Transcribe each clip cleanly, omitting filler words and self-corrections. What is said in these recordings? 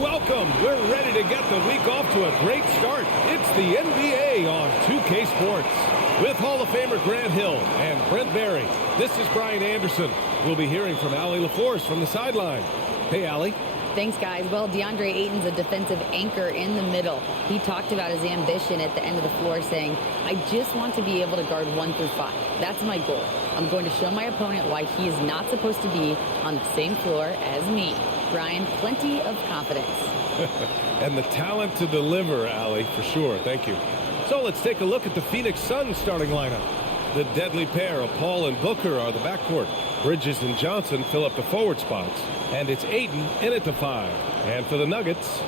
welcome. We're ready to get the week off to a great start. It's the NBA on 2K Sports. With Hall of Famer Grant Hill and Brent Barry, this is Brian Anderson. We'll be hearing from Allie LaForce from the sideline. Hey, Allie. Thanks, guys. Well, DeAndre Ayton's a defensive anchor in the middle. He talked about his ambition at the end of the floor, saying, I just want to be able to guard 1 through 5. That's my goal. I'm going to show my opponent why he is not supposed to be on the same floor as me. Brian, plenty of confidence. And the talent to deliver, Allie, for sure. Thank you. So let's take a look at the Phoenix Suns starting lineup. The deadly pair of Paul and Booker are the backcourt. Bridges and Johnson fill up the forward spots. And it's Ayton in at the 5. And for the Nuggets,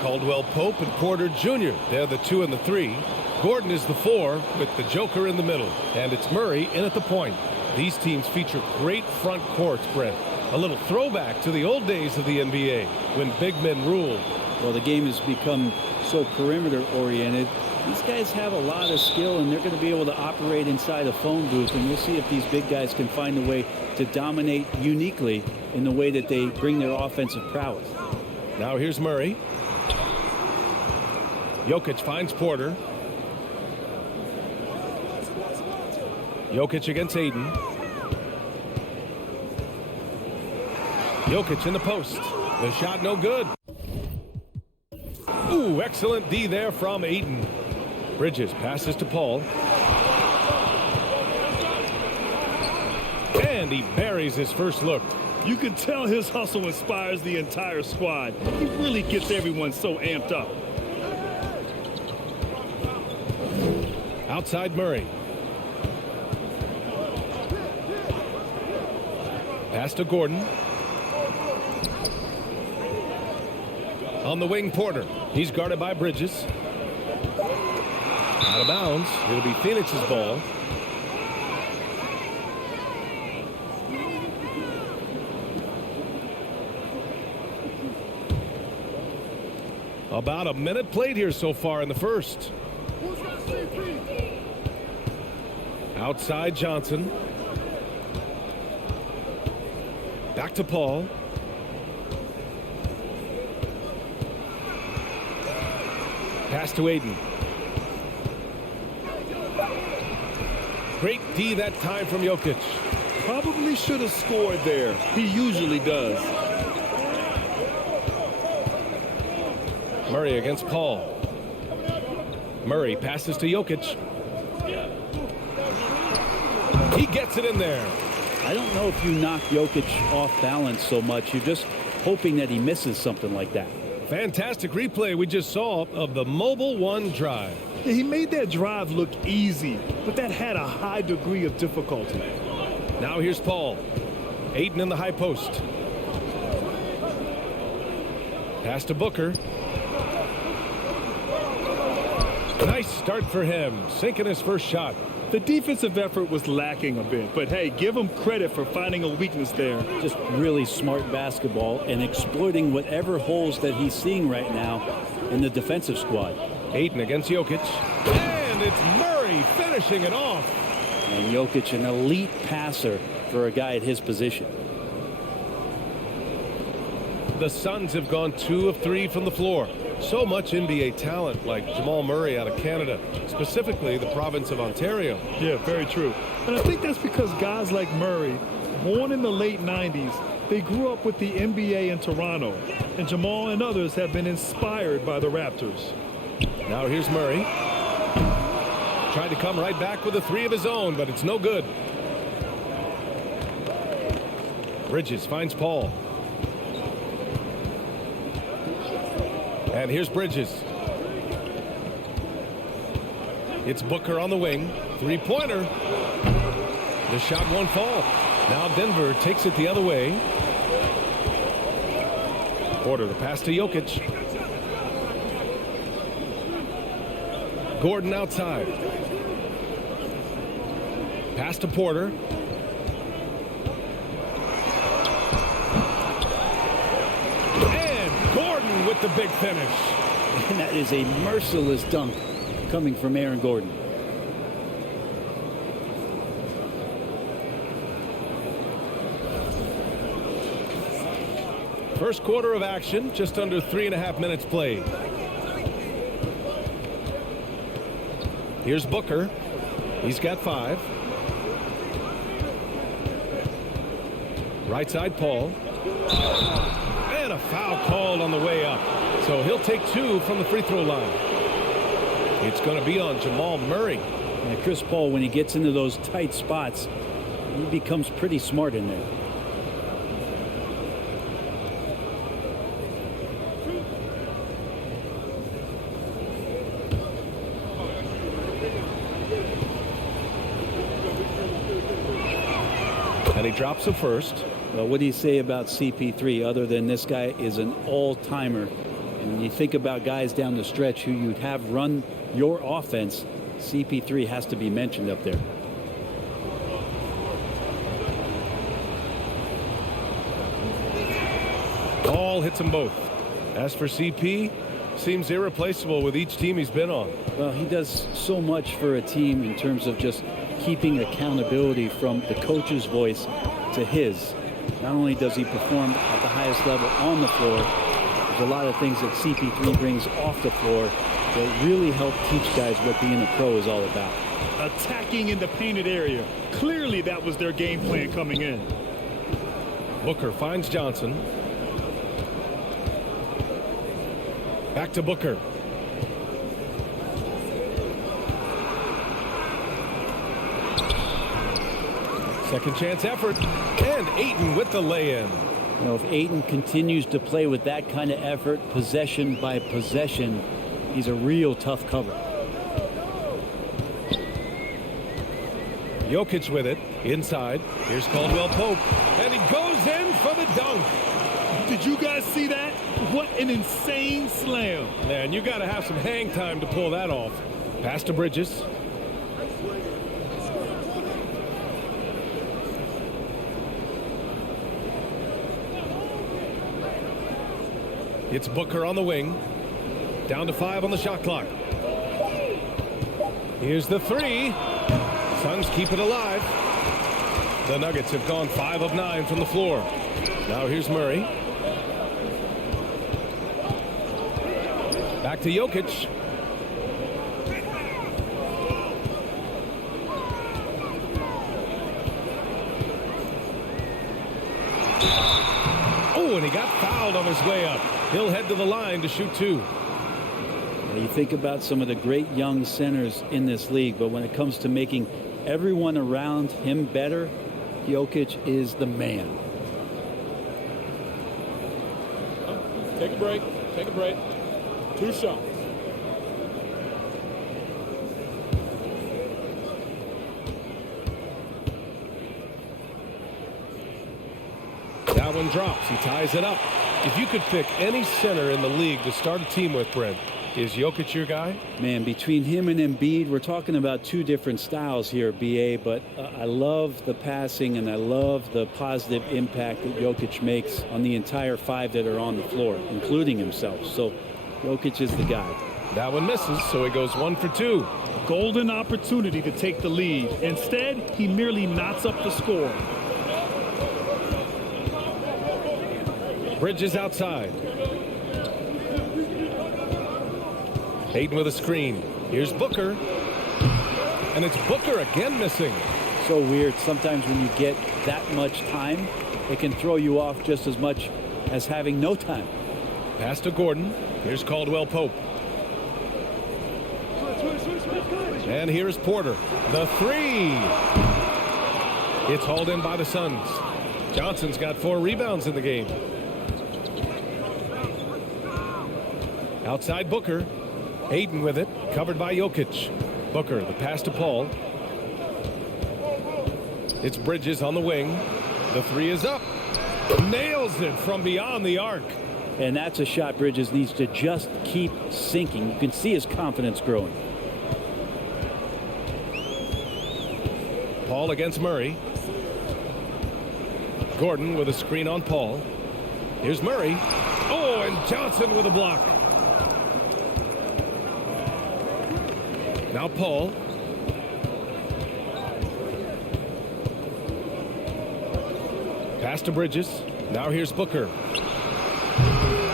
Caldwell Pope and Porter Jr. They're the 2 and the 3. Gordon is the 4 with the Joker in the middle. And it's Murray in at the point. These teams feature great front courts, Brent. A little throwback to the old days of the NBA when big men ruled. Well, the game has become so perimeter oriented. These guys have a lot of skill, and they're going to be able to operate inside a phone booth, and we'll see if these big guys can find a way to dominate uniquely in the way that they bring their offensive prowess. Now here's Murray. Jokic finds Porter. Jokic against Ayton. Jokic in the post. The shot no good. Ooh, excellent D there from Ayton. Bridges passes to Paul. And he buries his first look. You can tell his hustle inspires the entire squad. He really gets everyone so amped up. Outside Murray. Pass to Gordon. On the wing, Porter. He's guarded by Bridges. Out of bounds. It'll be Phoenix's ball. About a minute played here so far in the first. Outside Johnson. Back to Paul. Pass to Ayton. Great D that time from Jokic. Probably should have scored there. He usually does. Murray against Paul. Murray passes to Jokic. He gets it in there. I don't know if you knock Jokic off balance so much. You're just hoping that he misses something like that. Fantastic replay we just saw of the Mobile One drive. Yeah, he made that drive look easy, but that had a high degree of difficulty. Now here's Paul. Ayton in the high post. Pass to Booker. Nice start for him, sinking his first shot. The defensive effort was lacking a bit, but hey, give him credit for finding a weakness there. Just really smart basketball and exploiting whatever holes that he's seeing right now in the defensive squad. Ayton against Jokic. And it's Murray finishing it off. And Jokic, an elite passer for a guy at his position. The Suns have gone 2 of 3 from the floor. So much NBA talent like Jamal Murray out of Canada, specifically the province of Ontario. Yeah, very true. And I think that's because guys like Murray, born in the late 90s, they grew up with the NBA in Toronto. And Jamal and others have been inspired by the Raptors. Now here's Murray. Tried to come right back with a 3 of his own, but it's no good. Bridges finds Paul. And here's Bridges. It's Booker on the wing. 3-pointer. The shot won't fall. Now Denver takes it the other way. Porter the pass to Jokic. Gordon outside. Pass to Porter. With the big finish. And that is a merciless dunk coming from Aaron Gordon. First quarter of action, just under 3.5 minutes played. Here's Booker. He's got 5. Right side, Paul. And a foul called on the way up. So he'll take 2 from the free throw line. It's going to be on Jamal Murray. And Chris Paul, when he gets into those tight spots, he becomes pretty smart in there. And he drops the first. Well, what do you say about CP3 other than this guy is an all-timer? And when you think about guys down the stretch who you'd have run your offense, CP3 has to be mentioned up there. Ball hits them both. As for CP, seems irreplaceable with each team he's been on. Well, he does so much for a team in terms of just keeping accountability from the coach's voice to his. Not only does he perform at the highest level on the floor, there's a lot of things that CP3 brings off the floor that really help teach guys what being a pro is all about. Attacking in the painted area. Clearly that was their game plan coming in. Booker finds Johnson. Back to Booker. Second chance effort. And Ayton with the lay-in. You know, if Ayton continues to play with that kind of effort, possession by possession, he's a real tough cover. Jokic with it. Inside. Here's Caldwell Pope. And he goes in for the dunk. Did you guys see that? What an insane slam. Man, you got to have some hang time to pull that off. Pass to Bridges. It's Booker on the wing. Down to 5 on the shot clock. Here's the 3. Suns keep it alive. The Nuggets have gone 5 of 9 from the floor. Now here's Murray. Back to Jokic. Oh, and he got fouled on his way up. He'll head to the line to shoot 2. You think about some of the great young centers in this league, but when it comes to making everyone around him better, Jokic is the man. Take a break. Take a break. 2 shots. That one drops. He ties it up. If you could pick any center in the league to start a team with, Brent, is Jokic your guy? Man, between him and Embiid, we're talking about 2 different styles here, BA, but I love the passing and I love the positive impact that Jokic makes on the entire 5 that are on the floor, including himself. So Jokic is the guy. That one misses, so he goes 1 for 2. Golden opportunity to take the lead. Instead, he merely knots up the score. Bridges outside. Ayton with a screen. Here's Booker. And it's Booker again missing. So weird. Sometimes when you get that much time, it can throw you off just as much as having no time. Pass to Gordon. Here's Caldwell Pope. And here's Porter. The 3. It's hauled in by the Suns. Johnson's got 4 rebounds in the game. Outside Booker. Ayton with it. Covered by Jokic. Booker, the pass to Paul. It's Bridges on the wing. The 3 is up. Nails it from beyond the arc. And that's a shot Bridges needs to just keep sinking. You can see his confidence growing. Paul against Murray. Gordon with a screen on Paul. Here's Murray. Oh, and Johnson with a block. Now Paul. Pass to Bridges. Now here's Booker.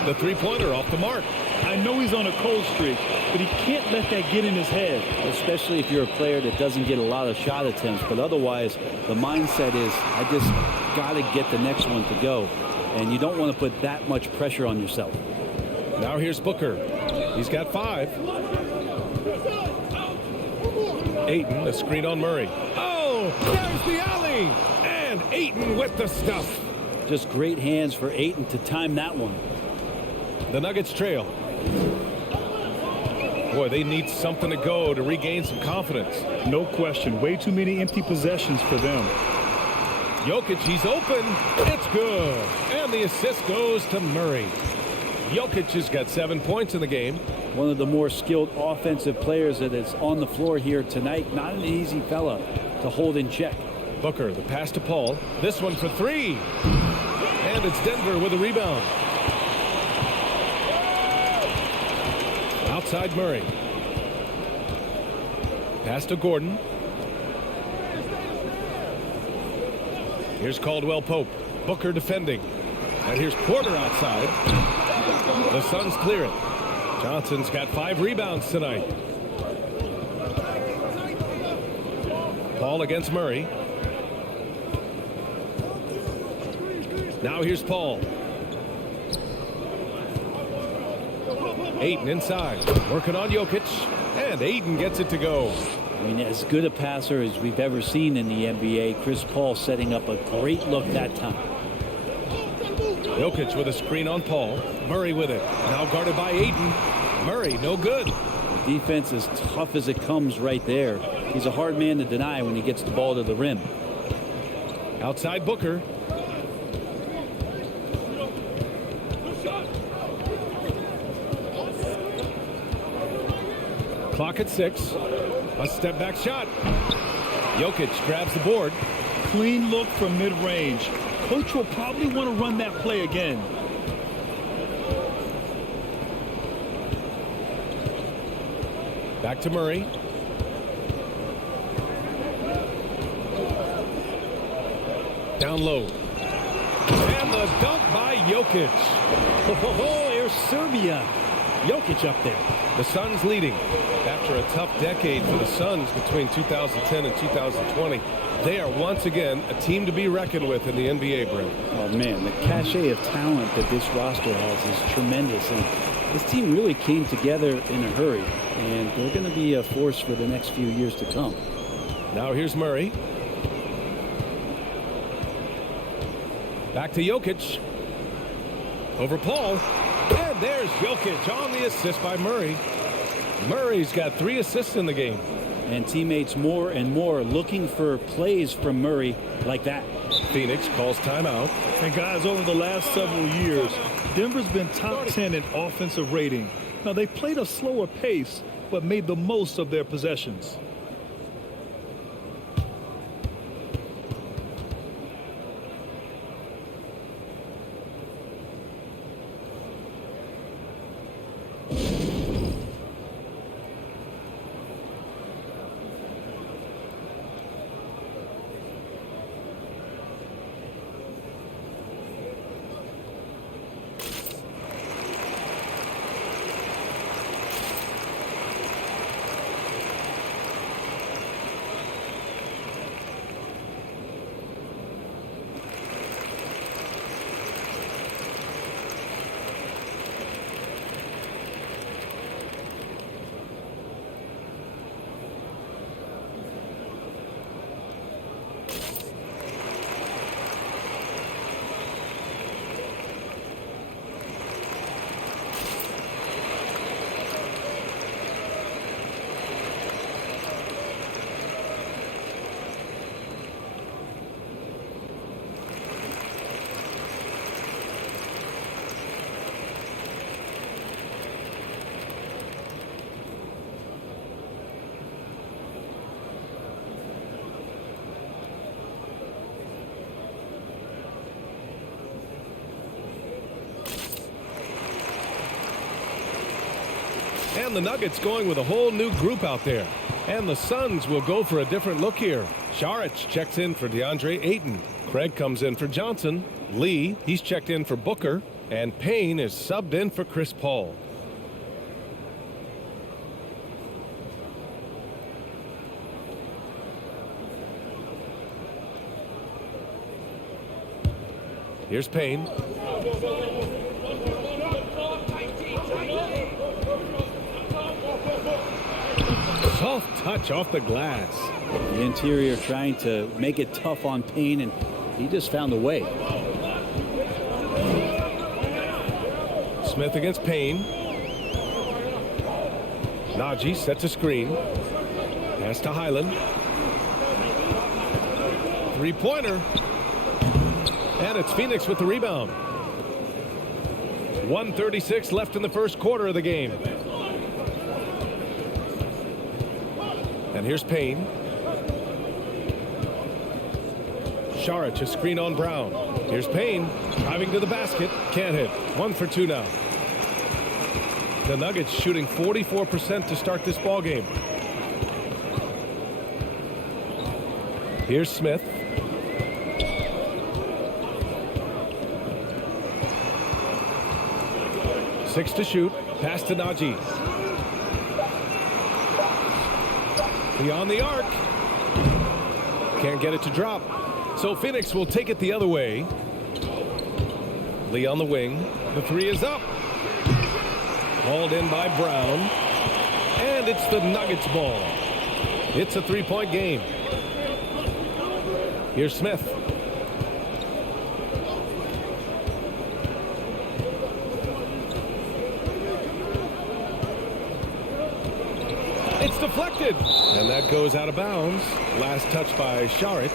the three-pointer off the mark. I know he's on a cold streak, but he can't let that get in his head. Especially if you're a player that doesn't get a lot of shot attempts. But otherwise, the mindset is, I just got to get the next one to go. And you don't want to put that much pressure on yourself. Now here's Booker. He's got 5. Ayton, a screen on Murray. Oh, there's the alley. And Ayton with the stuff. Just great hands for Ayton to time that one. The Nuggets trail. Boy, they need something to go to regain some confidence. No question. Way too many empty possessions for them. Jokic, he's open. It's good. And the assist goes to Murray. Jokic has got 7 points in the game. One of the more skilled offensive players that is on the floor here tonight. Not an easy fella to hold in check. Booker, the pass to Paul. This one for 3. And it's Denver with a rebound. Outside Murray. Pass to Gordon. Here's Caldwell Pope. Booker defending. And here's Porter outside. The Suns clear it. Johnson's got 5 rebounds tonight. Paul against Murray. Now here's Paul. Ayton inside. Working on Jokic. And Ayton gets it to go. I mean, as good a passer as we've ever seen in the NBA. Chris Paul setting up a great look that time. Jokic with a screen on Paul. Murray with it. Now guarded by Ayton. Murray, no good. The defense is tough as it comes right there. He's a hard man to deny when he gets the ball to the rim. Outside Booker. Clock at 6. A step back shot. Jokic grabs the board. Clean look from mid-range. Coach will probably want to run that play again. Back to Murray. Down low. And the dunk by Jokic. Oh, there's Serbia. Jokic up there. The Suns leading. After a tough decade for the Suns between 2010 and 2020, they are once again a team to be reckoned with in the NBA, Brent. Oh, man, the cachet of talent that this roster has is tremendous. And this team really came together in a hurry. And they're going to be a force for the next few years to come. Now here's Murray. Back to Jokic. Over Paul. And there's Jokic on the assist by Murray. Murray's got 3 assists in the game. And teammates more and more looking for plays from Murray like that. Phoenix calls timeout. And guys, over the last several years, Denver's been top 10 in offensive rating. Now, they played a slower pace, but made the most of their possessions. And the Nuggets going with a whole new group out there. And the Suns will go for a different look here. Saric checks in for DeAndre Ayton. Craig comes in for Johnson. Lee, he's checked in for Booker. And Payne is subbed in for Chris Paul. Here's Payne. Soft touch off the glass. The interior trying to make it tough on Payne, and he just found a way. Smith against Payne. Najee sets a screen. Pass to Highland. Three-pointer. And it's Phoenix with the rebound. 1:36 left in the first quarter of the game. And here's Payne. Saric, a screen on Brown. Here's Payne driving to the basket. Can't hit. 1 for 2 now. The Nuggets shooting 44% to start this ball game. Here's Smith. Six to shoot. Pass to Najee. Beyond the arc. Can't get it to drop. So Phoenix will take it the other way. Lee on the wing. The three is up. Hauled in by Brown. And it's the Nuggets ball. It's a three-point game. Here's Smith. It's deflected. And that goes out of bounds. Last touch by Saric.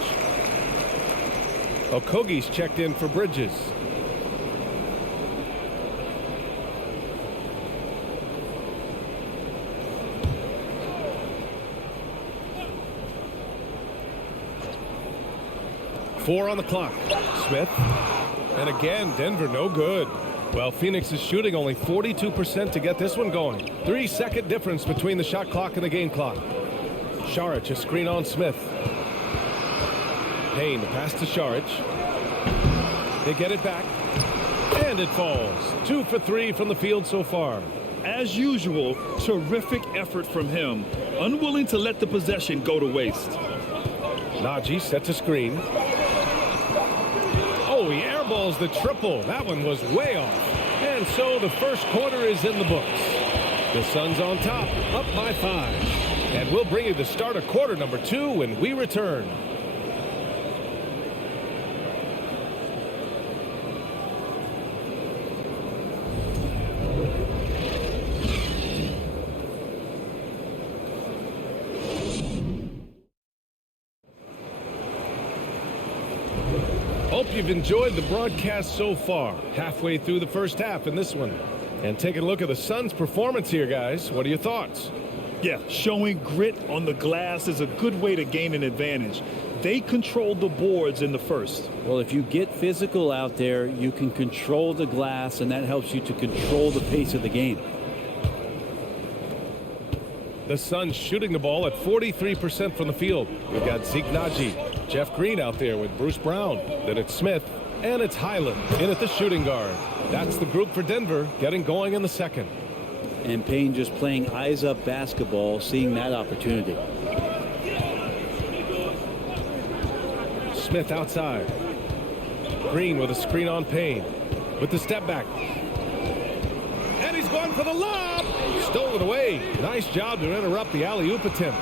Okogie's checked in for Bridges. Four on the clock. Smith. And again, Denver no good. Well, Phoenix is shooting only 42% to get this one going. 3-second difference between the shot clock and the game clock. Saric, a screen on Smith. Payne, the pass to Saric. They get it back. And it falls. 2 for 3 from the field so far. As usual, terrific effort from him. Unwilling to let the possession go to waste. Najee sets a screen. Oh, he airballs the triple. That one was way off. And so the first quarter is in the books. The Suns on top, up by 5. And we'll bring you the start of quarter number 2 when we return. Hope you've enjoyed the broadcast so far. Halfway through the first half in this one. And take a look at the Suns' performance here, guys. What are your thoughts? Yeah, showing grit on the glass is a good way to gain an advantage. They controlled the boards in the first. Well, if you get physical out there, you can control the glass, and that helps you to control the pace of the game. The Suns shooting the ball at 43% from the field. We've got Zeke Najee. Jeff Green out there with Bruce Brown. Then it's Smith. And it's Highland in at the shooting guard. That's the group for Denver getting going in the second. And Payne just playing eyes-up basketball, seeing that opportunity. Smith outside. Green with a screen on Payne. With the step back. And he's going for the lob. Stole it away. Nice job to interrupt the alley-oop attempt.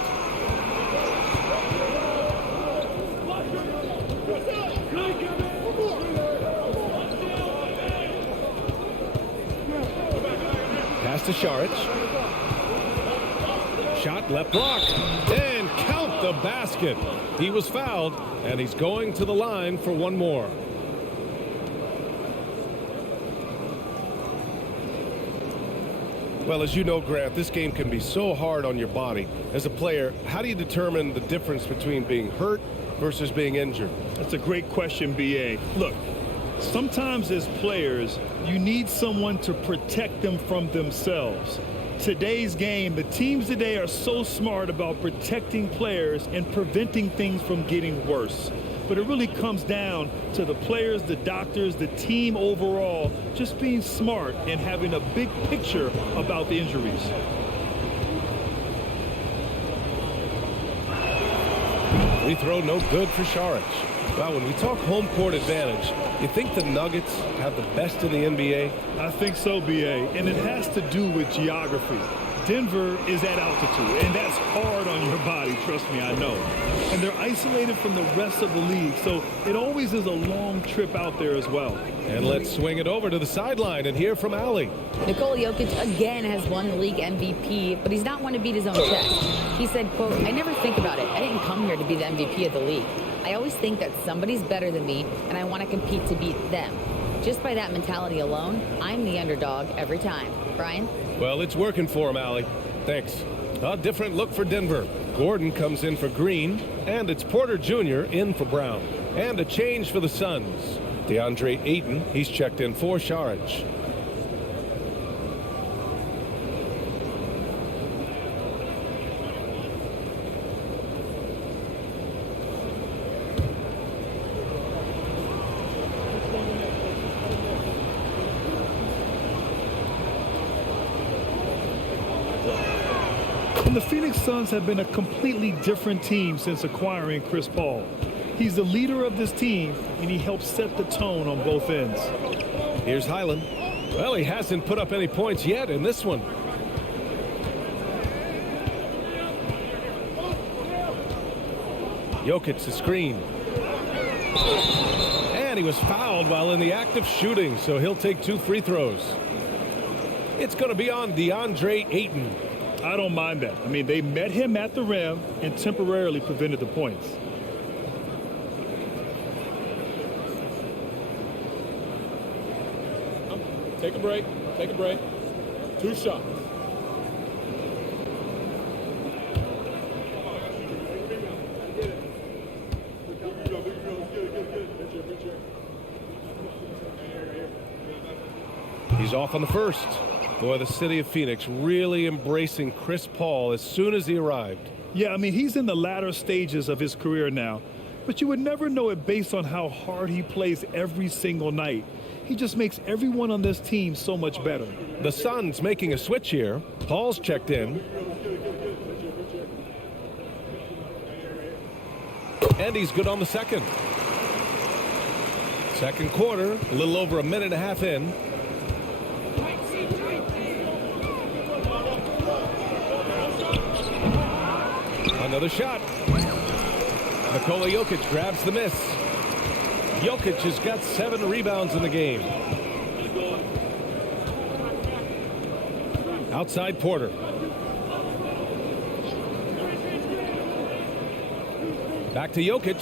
Pass to Saric. Shot left block. And count the basket. He was fouled, and he's going to the line for one more. Well, as you know, Grant, this game can be so hard on your body. As a player, how do you determine the difference between being hurt versus being injured? That's a great question, B.A. Look, sometimes as players, you need someone to protect them from themselves. Today's game, the teams today are so smart about protecting players and preventing things from getting worse. but it really comes down to the players, the doctors, the team overall, just being smart and having a big picture about the injuries. Free throw no good for Saric. Well, when we talk home court advantage, you think the Nuggets have the best in the NBA? I think so, B.A., and it has to do with geography. Denver is at altitude, and that's hard on your body, trust me, I know. And they're isolated from the rest of the league, so it always is a long trip out there as well. And let's swing it over to the sideline and hear from Allie. Nikola Jokic again has won the league MVP, but he's not one to beat his own chest. He said, quote, "I never think about it. I didn't come here to be the MVP of the league. I always think that somebody's better than me, and I want to compete to beat them. Just by that mentality alone, I'm the underdog every time." Brian? Well, it's working for him, Allie. Thanks. A different look for Denver. Gordon comes in for Green, and it's Porter Jr. in for Brown. And a change for the Suns. DeAndre Ayton, he's checked in for Saric. And the Phoenix Suns have been a completely different team since acquiring Chris Paul. He's the leader of this team, and he helps set the tone on both ends. Here's Highland. Well, he hasn't put up any points yet in this one. Jokic the screen. And he was fouled while in the act of shooting, so he'll take 2 free throws. It's going to be on DeAndre Ayton. I don't mind that. I mean, they met him at the rim and temporarily prevented the points. Take a break. Take a break. 2 shots. He's off on the first. Boy, the city of Phoenix really embracing Chris Paul as soon as he arrived. Yeah, I mean, he's in the latter stages of his career now, but you would never know it based on how hard he plays every single night. He just makes everyone on this team so much better. The Suns making a switch here. Paul's checked in. And he's good on the second. Second quarter, a little over a minute and a half in. Another shot. Nikola Jokic grabs the miss. Jokic has got 7 rebounds in the game. Outside Porter. Back to Jokic.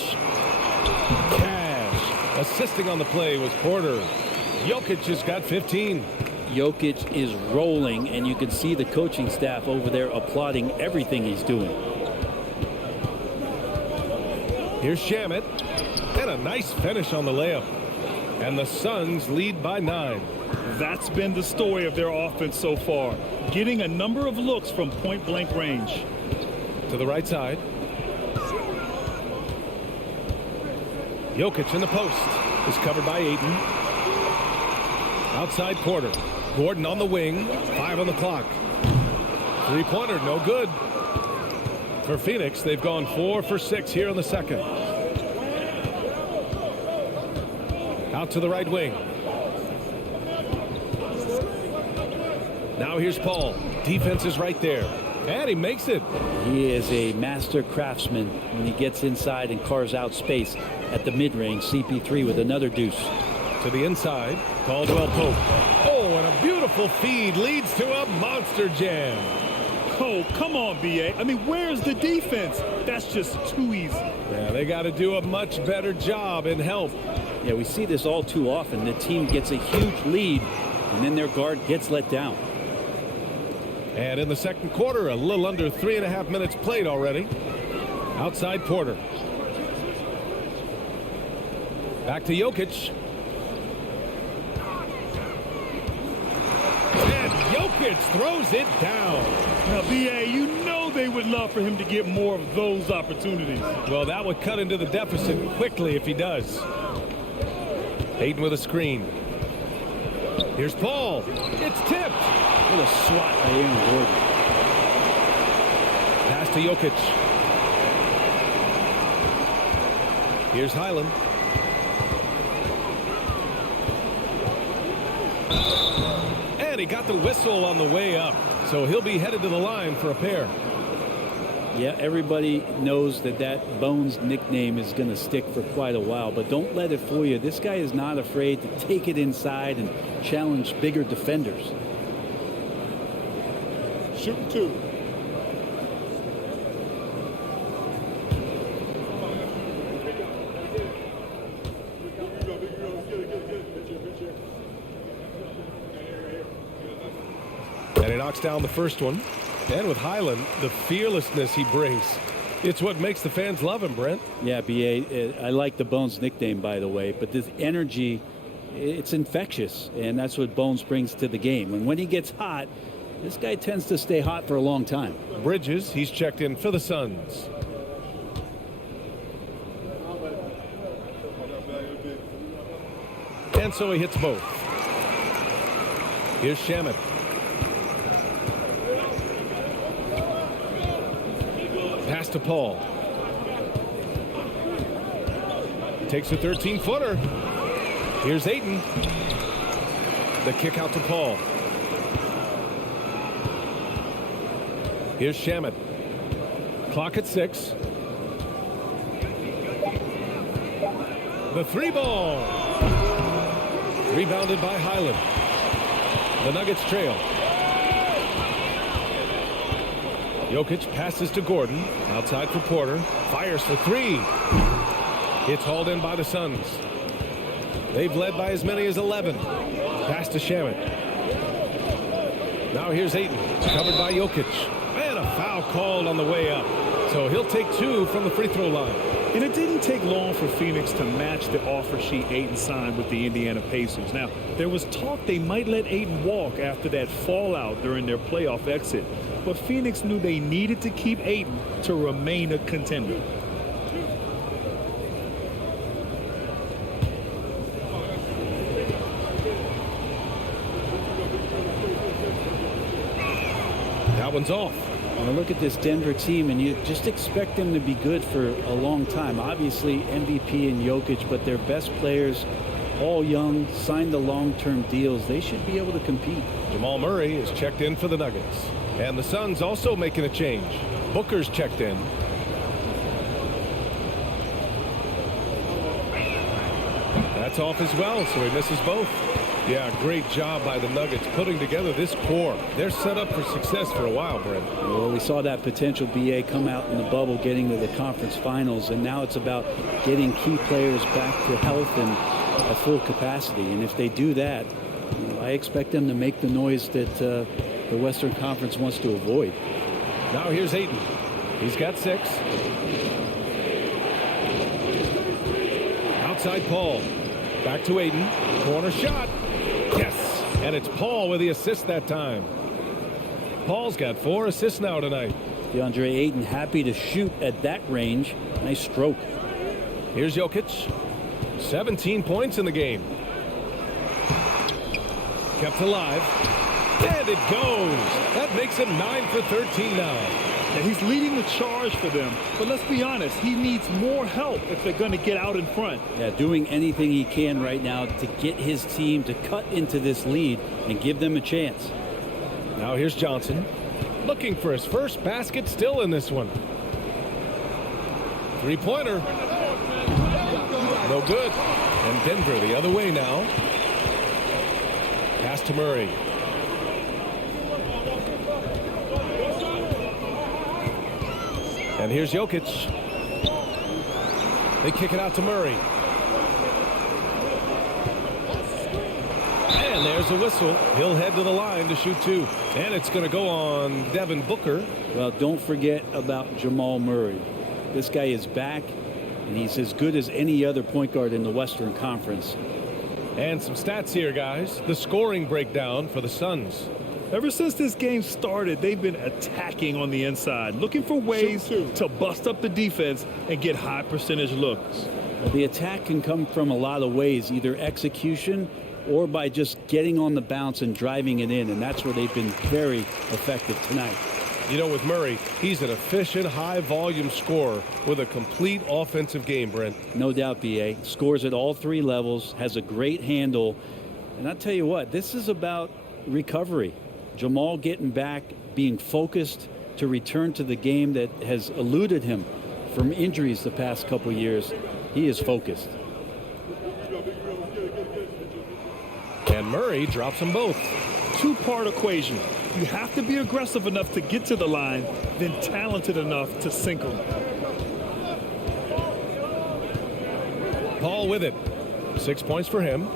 Cash. Assisting on the play was Porter. Jokic has got 15. Jokic is rolling, and you can see the coaching staff over there applauding everything he's doing. Here's Shamet. And a nice finish on the layup. And the Suns lead by 9. That's been the story of their offense so far, getting a number of looks from point-blank range. To the right side. Jokic in the post is covered by Ayton. Outside Porter. Gordon on the wing. 5 on the clock. Three-pointer, no good. For Phoenix, they've gone 4 for 6 here in the second. Out to the right wing. Now here's Paul. Defense is right there. And he makes it. He is a master craftsman when he gets inside and carves out space at the mid-range. CP3 with another deuce. To the inside. Caldwell Pope. Oh, and a beautiful feed leads to a monster jam. Oh, come on, B.A. I mean, where's the defense? That's just too easy. Yeah, they got to do a much better job in help. Yeah, we see this all too often. The team gets a huge lead, and then their guard gets let down. And in the second quarter, a little under 3.5 minutes played already. Outside Porter. Back to Jokic. And Jokic throws it down. Now, B.A., you know know they would love for him to get more of those opportunities. Well, that would cut into the deficit quickly if he does. Ayton with a screen. Here's Paul. It's tipped. What a swat by Aaron Gordon. Pass to Jokic. Here's Highland. And he got the whistle on the way up. So he'll be headed to the line for a pair. Yeah, everybody knows that Bones nickname is going to stick for quite a while, but don't let it fool you. This guy is not afraid to take it inside and challenge bigger defenders. Shooting 2. And he knocks down the first one. And with Highland, the fearlessness he brings, it's what makes the fans love him, Brent. Yeah, B.A., I like the Bones nickname, by the way, but this energy, it's infectious, and that's what Bones brings to the game. And when he gets hot, this guy tends to stay hot for a long time. Bridges, he's checked in for the Suns. And so he hits both. Here's Shamet. Pass to Paul. Takes a 13-footer. Here's Ayton. The kick out to Paul. Here's Shamet. Clock at 6. The 3-ball. Rebounded by Highland. The Nuggets trail. Jokic passes to Gordon. Outside for Porter. Fires for 3. It's hauled in by the Suns. They've led by as many as 11. Pass to Shamet. Now here's Ayton. Covered by Jokic. And a foul called on the way up. So he'll take 2 from the free throw line. And it didn't take long for Phoenix to match the offer sheet Ayton signed with the Indiana Pacers. Now, there was talk they might let Ayton walk after that fallout during their playoff exit. But Phoenix knew they needed to keep Ayton to remain a contender. That one's off. Now look at this Denver team, and you just expect them to be good for a long time. Obviously, MVP and Jokic, but their best players, all young, signed the long-term deals. They should be able to compete. Jamal Murray is checked in for the Nuggets. And the Suns also making a change. Booker's checked in. That's off as well, so he misses both. Yeah, great job by the Nuggets putting together this core. They're set up for success for a while, Brent. Well, we saw that potential BA come out in the bubble, getting to the conference finals, and now it's about getting key players back to health and at full capacity. And if they do that, I expect them to make the noise that the Western Conference wants to avoid. Now here's Ayton. He's got 6. Outside Paul. Back to Ayton. Corner shot. Yes. And it's Paul with the assist that time. Paul's got 4 assists now tonight. DeAndre Ayton happy to shoot at that range. Nice stroke. Here's Jokic. 17 points in the game. Kept alive. And it goes. That makes him 9 for 13 now. And he's leading the charge for them. But let's be honest, he needs more help if they're going to get out in front. Yeah, doing anything he can right now to get his team to cut into this lead and give them a chance. Now here's Johnson. Looking for his first basket still in this one. 3-pointer. No good. And Denver the other way now. Pass to Murray. And here's Jokic. They kick it out to Murray. And there's a whistle. He'll head to the line to shoot 2. And it's going to go on Devin Booker. Well, don't forget about Jamal Murray. This guy is back, and he's as good as any other point guard in the Western Conference. And some stats here, guys. The scoring breakdown for the Suns. Ever since this game started, they've been attacking on the inside, looking for ways to bust up the defense and get high percentage looks. Well, the attack can come from a lot of ways, either execution or by just getting on the bounce and driving it in, and that's where they've been very effective tonight. You know, with Murray, he's an efficient, high-volume scorer with a complete offensive game, Brent. No doubt, B.A. Scores at all three levels, has a great handle, and I'll tell you what, this is about recovery. Jamal getting back, being focused to return to the game that has eluded him from injuries the past couple years. He is focused. And Murray drops them both. Two-part equation. You have to be aggressive enough to get to the line, then talented enough to sink them. Paul with it. 6 points for him.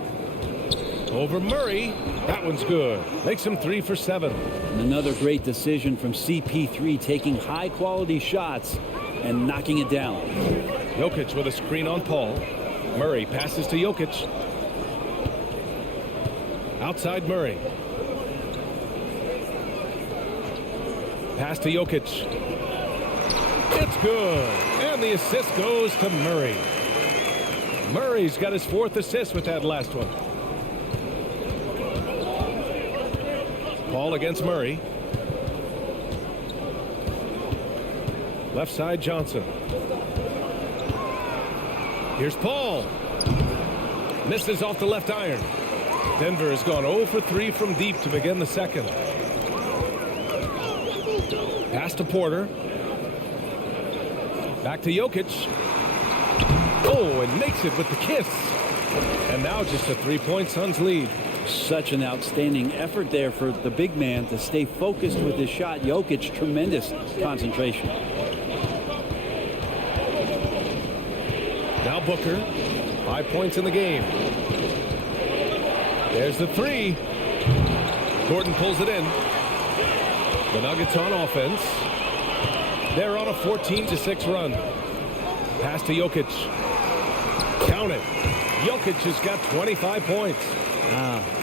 Over Murray. That one's good. Makes him 3 for 7. And another great decision from CP3, taking high-quality shots and knocking it down. Jokic with a screen on Paul. Murray passes to Jokic. Outside Murray. Pass to Jokic. It's good. And the assist goes to Murray. Murray's got his 4th assist with that last one. Paul against Murray. Left side Johnson. Here's Paul. Misses off the left iron. Denver has gone 0 for 3 from deep to begin the second. Pass to Porter. Back to Jokic. Oh, and makes it with the kiss. And now just a 3-point Suns lead. Such an outstanding effort there for the big man to stay focused with his shot. Jokic, tremendous concentration. Now Booker. 5 points in the game. There's the 3. Gordon pulls it in. The Nuggets on offense. They're on a 14-6 run. Pass to Jokic. Count it. Jokic has got 25 points.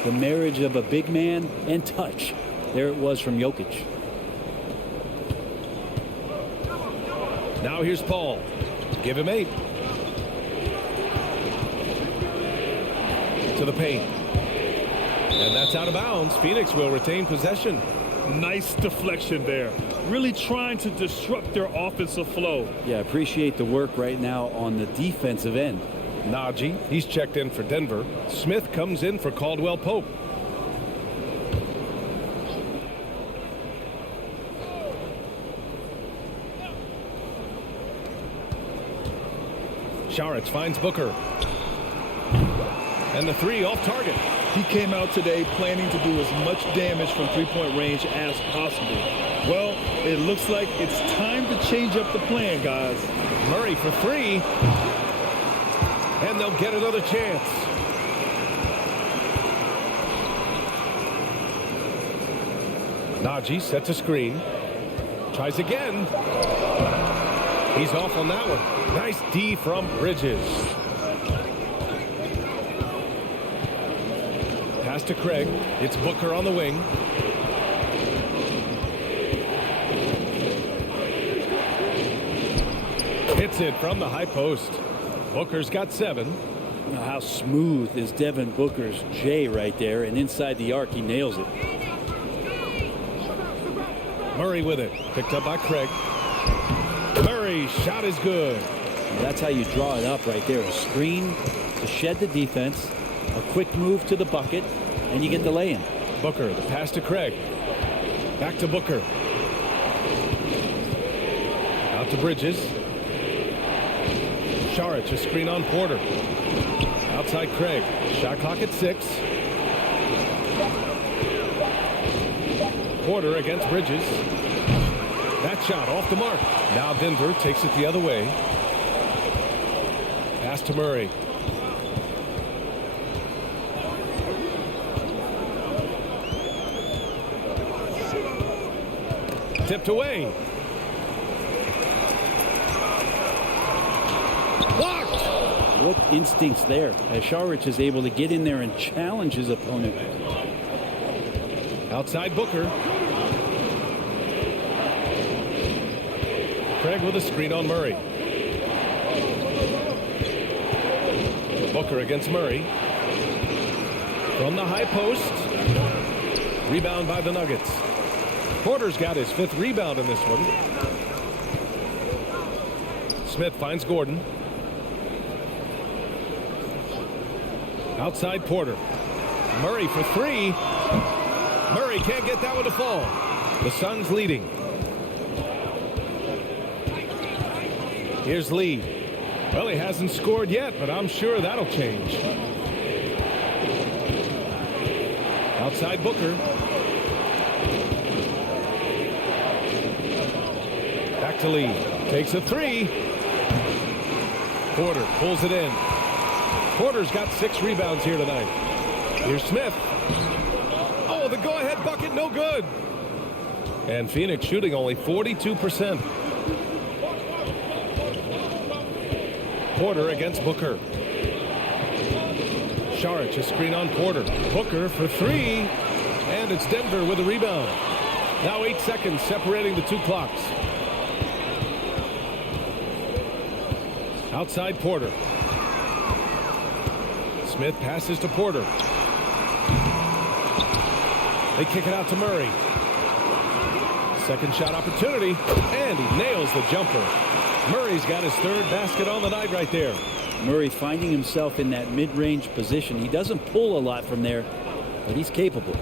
The marriage of a big man and touch. There it was from Jokic. Now here's Paul. Give him 8. To the paint. And that's out of bounds. Phoenix will retain possession. Nice deflection there. Really trying to disrupt their offensive flow. Yeah, appreciate the work right now on the defensive end. Najee, he's checked in for Denver. Smith comes in for Caldwell Pope. Saric finds Booker. And the 3 off target. He came out today planning to do as much damage from three-point range as possible. Well, it looks like it's time to change up the plan, guys. Murray for 3. And they'll get another chance. Najee sets a screen. Tries again. He's off on that one. Nice D from Bridges. Pass to Craig. It's Booker on the wing. Hits it from the high post. Booker's got 7. How smooth is Devin Booker's J right there, and inside the arc he nails it. Murray with it. Picked up by Craig. Murray shot is good. That's how you draw it up right there. A screen to shed the defense, a quick move to the bucket, and you get the lay-in. Booker, the pass to Craig. Back to Booker. Out to Bridges. Saric, a screen on Porter. Outside Craig. Shot clock at 6. Porter against Bridges. That shot off the mark. Now Denver takes it the other way. Pass to Murray. Tipped away. Blocked. What instincts there as Saric is able to get in there and challenge his opponent. Outside Booker. Craig with a screen on Murray. Booker against Murray. From the high post. Rebound by the Nuggets. Porter's got his 5th rebound in this one. Smith finds Gordon. Outside Porter. Murray for 3. Murray can't get that one to fall. The Suns leading. Here's Lee. Well, he hasn't scored yet, but I'm sure that'll change. Outside Booker. Back to Lee. Takes a 3. Porter pulls it in. Porter's got 6 rebounds here tonight. Here's Smith. Oh, the go-ahead bucket, no good. And Phoenix shooting only 42%. Porter against Booker. Saric, a screen on Porter. Booker for 3. And it's Denver with a rebound. Now 8 seconds separating the 2 clocks. Outside Porter. Smith passes to Porter. They kick it out to Murray. Second shot opportunity. And he nails the jumper. Murray's got his 3rd basket on the night right there. Murray finding himself in that mid-range position. He doesn't pull a lot from there, but he's capable.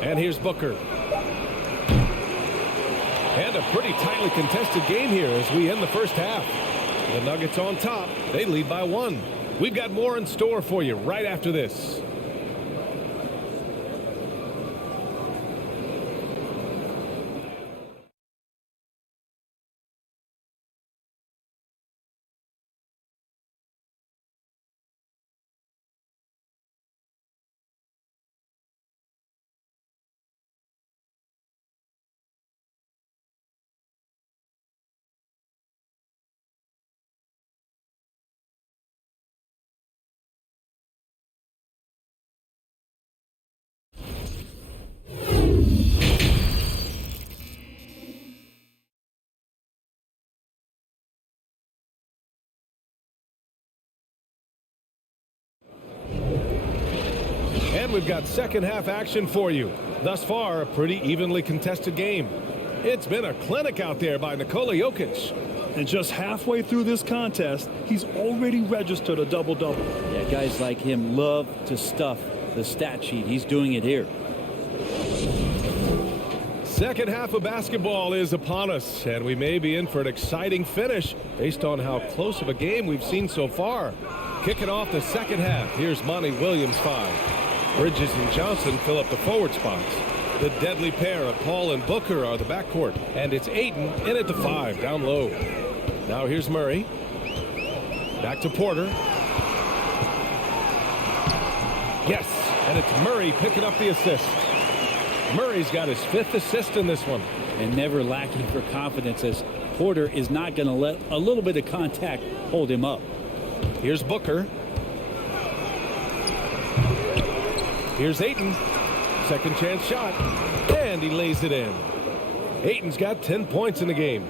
And here's Booker. And a pretty tightly contested game here as we end the first half. The Nuggets on top. They lead by 1. We've got more in store for you right after this. And we've got second half action for you. Thus far, a pretty evenly contested game. It's been a clinic out there by Nikola Jokic. And just halfway through this contest, he's already registered a double-double. Yeah, guys like him love to stuff the stat sheet. He's doing it here. Second half of basketball is upon us, and we may be in for an exciting finish based on how close of a game we've seen so far. Kicking off the second half, here's Monty Williams 5. Bridges and Johnson fill up the forward spots. The deadly pair of Paul and Booker are the backcourt, and it's Ayton in at the 5 down low. Now here's Murray. Back to Porter. Yes, and it's Murray picking up the assist. Murray's got his 5th assist in this one. And never lacking for confidence, as Porter is not going to let a little bit of contact hold him up. Here's Booker. Here's Ayton. Second chance shot. And he lays it in. Ayton's got 10 points in the game.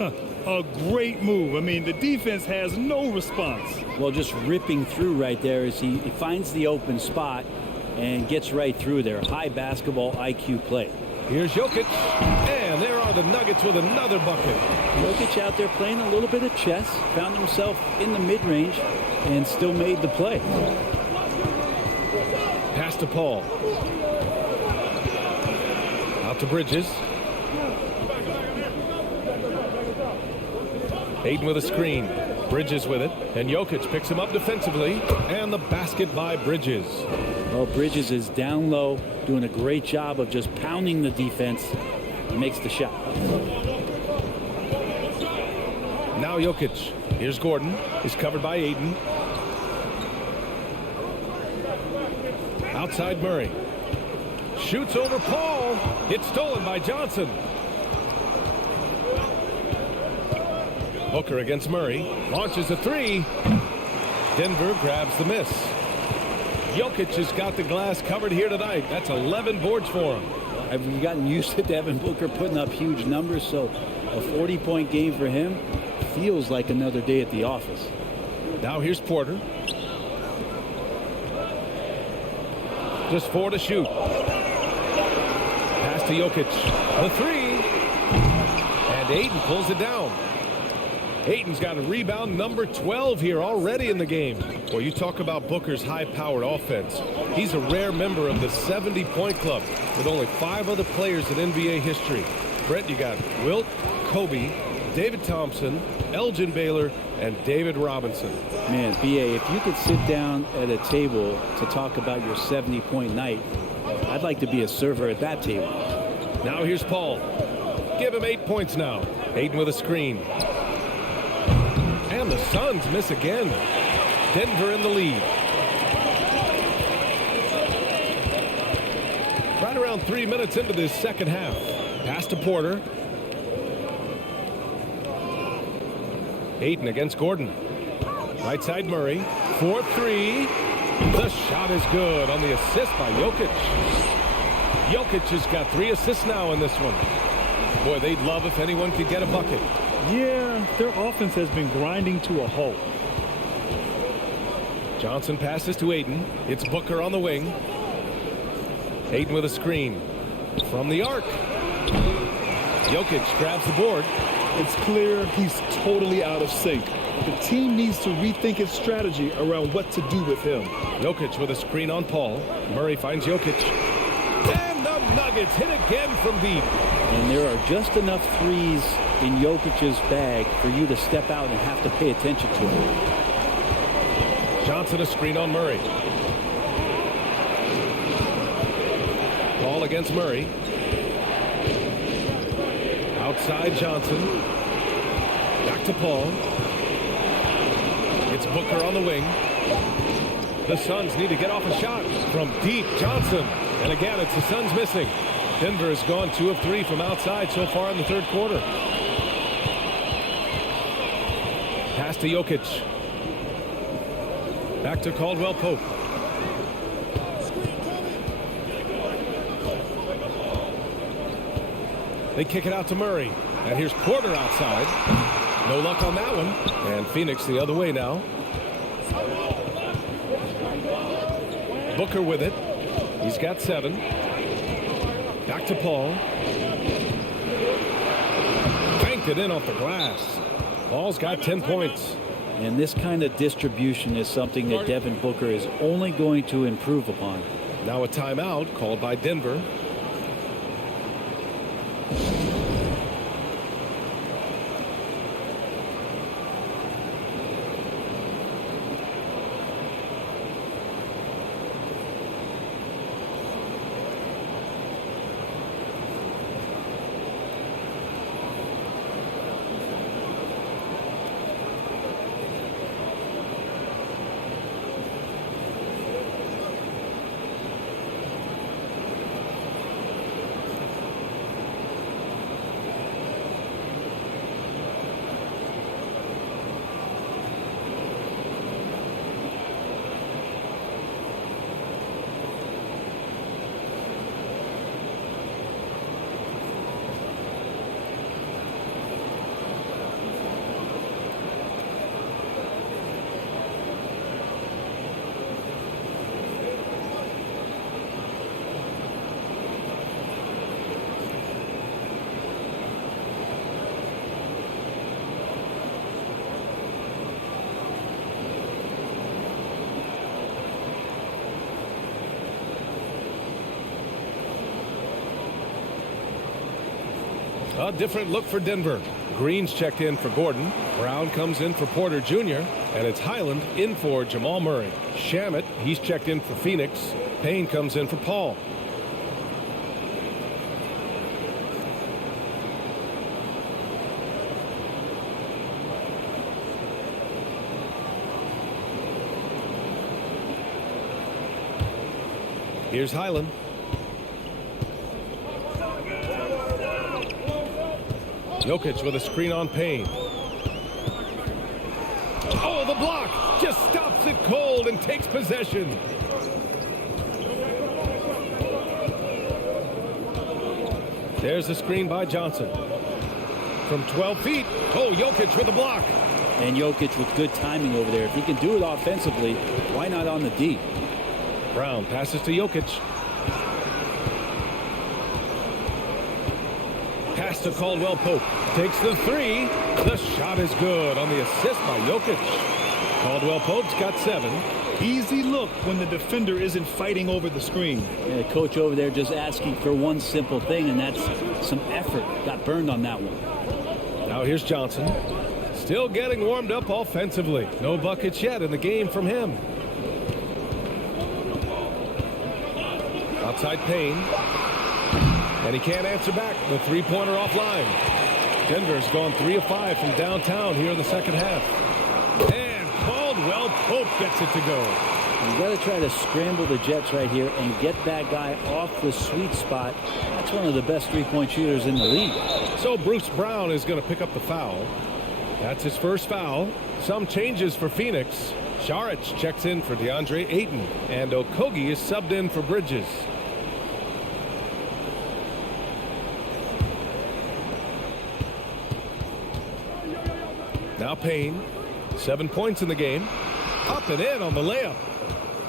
A great move. I mean, the defense has no response. Well, just ripping through right there as he finds the open spot and gets right through there. High basketball IQ play. Here's Jokic. And there are the Nuggets with another bucket. Jokic out there playing a little bit of chess. Found himself in the mid-range and still made the play. Pass to Paul. Out to Bridges. Ayton with a screen. Bridges with it. And Jokic picks him up defensively. And the basket by Bridges. Well, Bridges is down low, doing a great job of just pounding the defense. He makes the shot. Now Jokic. Here's Gordon. He's covered by Ayton. Outside Murray. Shoots over Paul. It's stolen by Johnson. Booker against Murray. Launches a 3. Denver grabs the miss. Jokic has got the glass covered here tonight. That's 11 boards for him. I've gotten used to Devin Booker putting up huge numbers, so a 40-point game for him feels like another day at the office. Now here's Porter. Just 4 to shoot. Pass to Jokic. The 3. And Ayton pulls it down. Ayton's got a rebound number 12 here already in the game. Well, you talk about Booker's high-powered offense. He's a rare member of the 70-point club with only 5 other players in NBA history. Brett, you got Wilt, Kobe, David Thompson, Elgin Baylor, and David Robinson. Man, B.A., if you could sit down at a table to talk about your 70-point night, I'd like to be a server at that table. Now here's Paul. Give him 8 points now. Ayton with a screen. And the Suns miss again. Denver in the lead. Right around 3 minutes into this second half. Pass to Porter. Ayton against Gordon. Right side Murray. 4-3. The shot is good on the assist by Jokic. Jokic has got 3 assists now in this one. Boy, they'd love if anyone could get a bucket. Yeah, their offense has been grinding to a halt. Johnson passes to Ayton. It's Booker on the wing. Ayton with a screen. From the arc. Jokic grabs the board. It's clear he's totally out of sync. The team needs to rethink its strategy around what to do with him. Jokic with a screen on Paul. Murray finds Jokic. And the Nuggets hit again from deep. And there are just enough threes in Jokic's bag for you to step out and have to pay attention to him. Johnson a screen on Murray. Ball against Murray. Outside Johnson. Back to Paul. It's Booker on the wing. The Suns need to get off a shot from deep. Johnson. And again, it's the Suns missing. Denver has gone 2 of 3 from outside so far in the third quarter. Pass to Jokic. Back to Caldwell Pope. They kick it out to Murray. And here's Porter outside. No luck on that one. And Phoenix the other way now. Booker with it. He's got 7. Back to Paul. Banked it in off the glass. Paul's got 10 points. And this kind of distribution is something that Devin Booker is only going to improve upon. Now a timeout called by Denver. A different look for Denver. Green's checked in for Gordon. Brown comes in for Porter Jr. And it's Highland in for Jamal Murray. Shamet, he's checked in for Phoenix. Payne comes in for Paul. Here's Highland. Jokic with a screen on Payne. Oh, the block! Just stops it cold and takes possession. There's the screen by Johnson. From 12 feet. Oh, Jokic with the block. And Jokic with good timing over there. If he can do it offensively, why not on the D? Brown passes to Jokic. Pass to Caldwell Pope. Takes the three. The shot is good on the assist by Jokic. Caldwell Pope's got 7. Easy look when the defender isn't fighting over the screen. And the coach over there just asking for one simple thing, and that's some effort. Got burned on that one. Now here's Johnson. Still getting warmed up offensively. No buckets yet in the game from him. Outside Payne. And he can't answer back. The three-pointer offline. Denver's gone 3 of 5 from downtown here in the second half. And Caldwell Pope gets it to go. You got to try to scramble the Jets right here and get that guy off the sweet spot. That's one of the best three-point shooters in the league. So Bruce Brown is going to pick up the foul. That's his first foul. Some changes for Phoenix. Saric checks in for DeAndre Ayton. And Okogie is subbed in for Bridges. Now Payne. 7 points in the game. Up and in on the layup.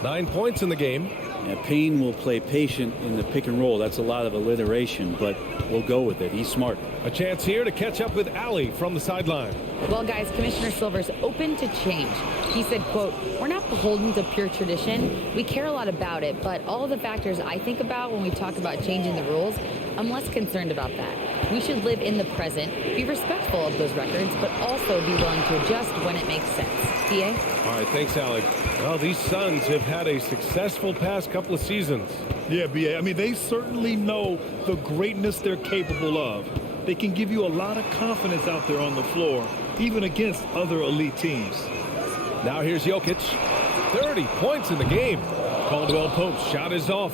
9 points in the game. Yeah, Payne will play patient in the pick and roll. That's a lot of alliteration, but we'll go with it. He's smart. A chance here to catch up with Allie from the sideline. Well, guys, Commissioner Silver's open to change. He said, quote, "We're not beholden to pure tradition. We care a lot about it, but all of the factors I think about when we talk about changing the rules, I'm less concerned about that. We should live in the present, be respectful of those records, but also be willing to adjust when it makes sense." PA? All right, thanks, Alec. Well, these Suns have had a successful past couple of seasons. Yeah, BA. I mean, they certainly know the greatness they're capable of. They can give you a lot of confidence out there on the floor, even against other elite teams. Now here's Jokic. 30 points in the game. Caldwell Pope's shot is off.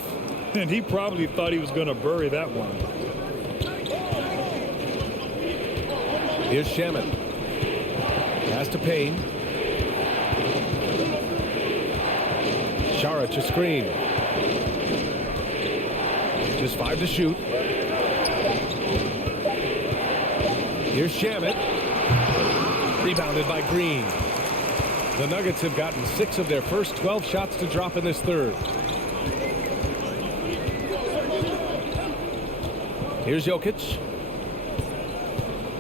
And he probably thought he was going to bury that one. Here's Shamet. Pass to Payne. Saric a screen. Just 5 to shoot. Here's Shamet. Rebounded by Green. The Nuggets have gotten 6 of their first 12 shots to drop in this third. Here's Jokic.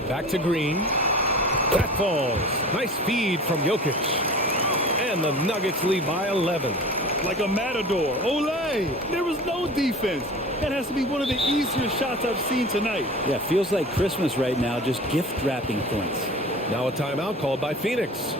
Back to Green. That falls. Nice feed from Jokic. And the Nuggets lead by 11. Like a matador. Olay! There was no defense. That has to be one of the easier shots I've seen tonight. Yeah, feels like Christmas right now, just gift wrapping points. Now a timeout called by Phoenix.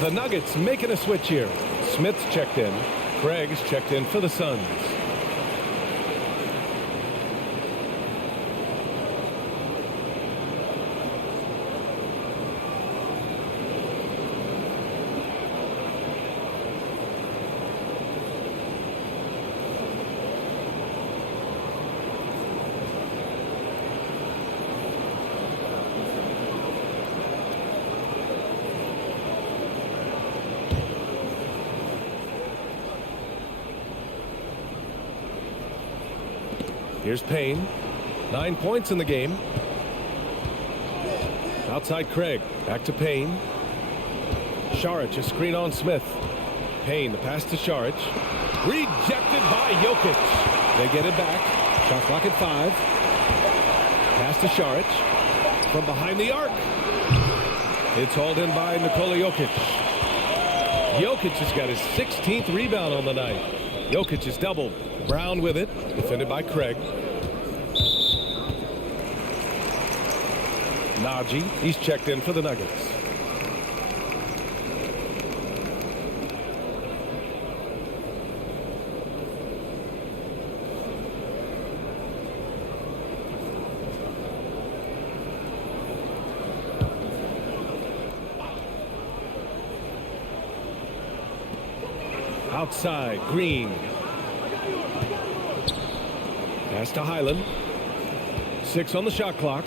The Nuggets making a switch here. Smith's checked in. Craig's checked in for the Suns. Here's Payne. 9 points in the game. Outside Craig. Back to Payne. Šarić, a screen on Smith. Payne, the pass to Šarić. Rejected by Jokic. They get it back. Shot clock at 5. Pass to Šarić. From behind the arc. It's hauled in by Nikola Jokic. Jokic has got his 16th rebound on the night. Jokic is doubled. Brown with it. Defended by Craig. Najee, he's checked in for the Nuggets. Outside, Green. Pass to Highland. 6 on the shot clock.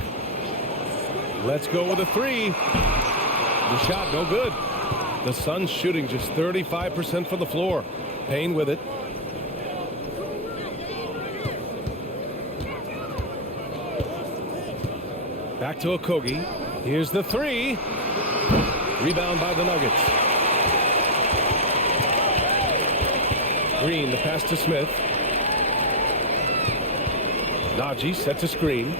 Let's go with a 3. The shot no good. The Suns shooting just 35% from the floor. Payne with it. Back to Okogie. Here's the 3. Rebound by the Nuggets. Green, the pass to Smith. Najee sets a screen.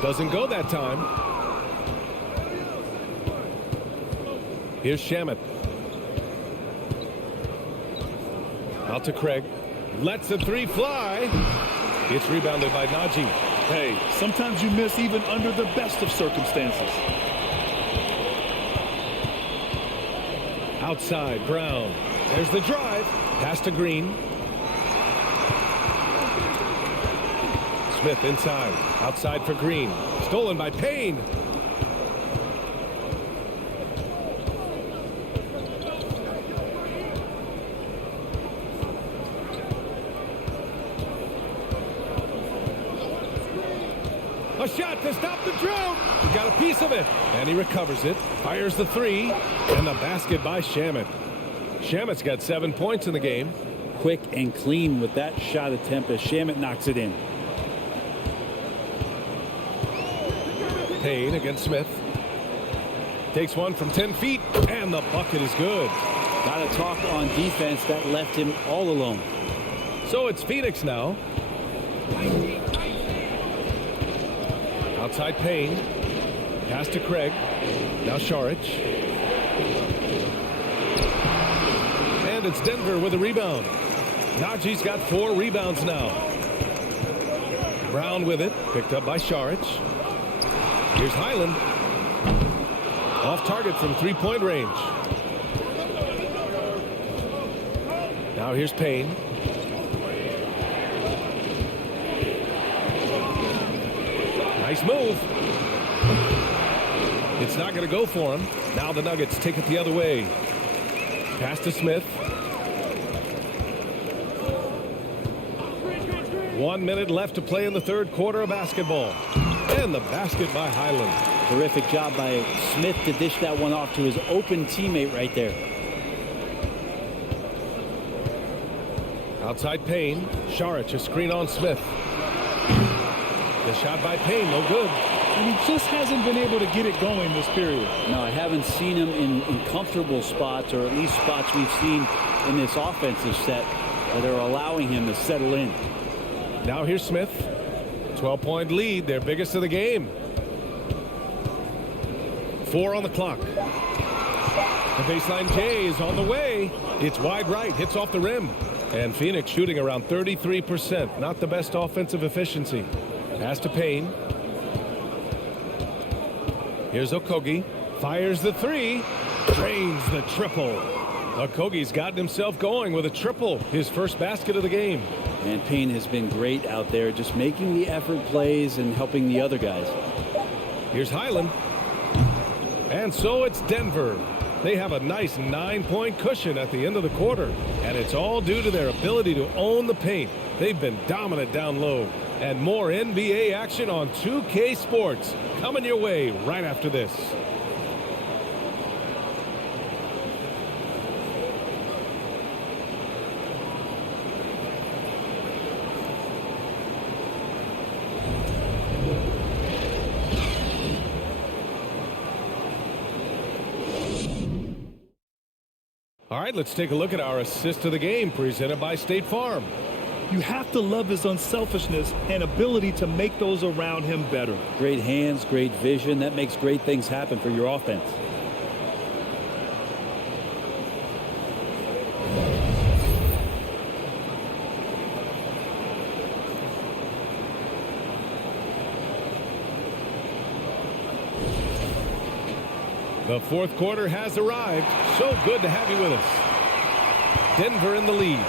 Doesn't go that time. Here's Shamet. Out to Craig. Lets the 3 fly. It's rebounded by Najee. Hey, sometimes you miss even under the best of circumstances. Outside, Brown. There's the drive. Pass to Green. Smith inside. Outside for Green. Stolen by Payne. A shot to stop the drought. He got a piece of it. And he recovers it. Fires the 3. And the basket by Shamet. Shamet's got 7 points in the game. Quick and clean with that shot attempt as Shamet knocks it in. Payne against Smith. Takes one from 10 feet. And the bucket is good. Got to talk on defense that left him all alone. So it's Phoenix now. Outside Payne. Pass to Craig. Now Šarić. And it's Denver with a rebound. Najee's got 4 rebounds now. Brown with it. Picked up by Šarić. Here's Highland. Off target from 3-point range. Now here's Payne. Nice move. It's not going to go for him. Now the Nuggets take it the other way. Pass to Smith. 1 minute left to play in the third quarter of basketball. And the basket by Highland. Terrific job by Smith to dish that one off to his open teammate right there. Outside Payne. Šarić, a screen on Smith. The shot by Payne, no good. And he just hasn't been able to get it going this period. No, I haven't seen him in comfortable spots, or at least spots we've seen in this offensive set that are allowing him to settle in. Now here's Smith. 12-point lead, their biggest of the game. 4 on the clock. The baseline J is on the way. It's wide right, hits off the rim. And Phoenix shooting around 33%. Not the best offensive efficiency. Pass to Payne. Here's Okogie. Fires the 3. Drains the triple. Okogie's gotten himself going with a triple. His first basket of the game. And Payne has been great out there, just making the effort plays and helping the other guys. Here's Highland. And so it's Denver. They have a nice 9-point cushion at the end of the quarter. And it's all due to their ability to own the paint. They've been dominant down low. And more NBA action on 2K Sports coming your way right after this. All right, let's take a look at our assist of the game presented by State Farm. You have to love his unselfishness and ability to make those around him better. Great hands, great vision. That makes great things happen for your offense. The fourth quarter has arrived. So good to have you with us. Denver in the lead.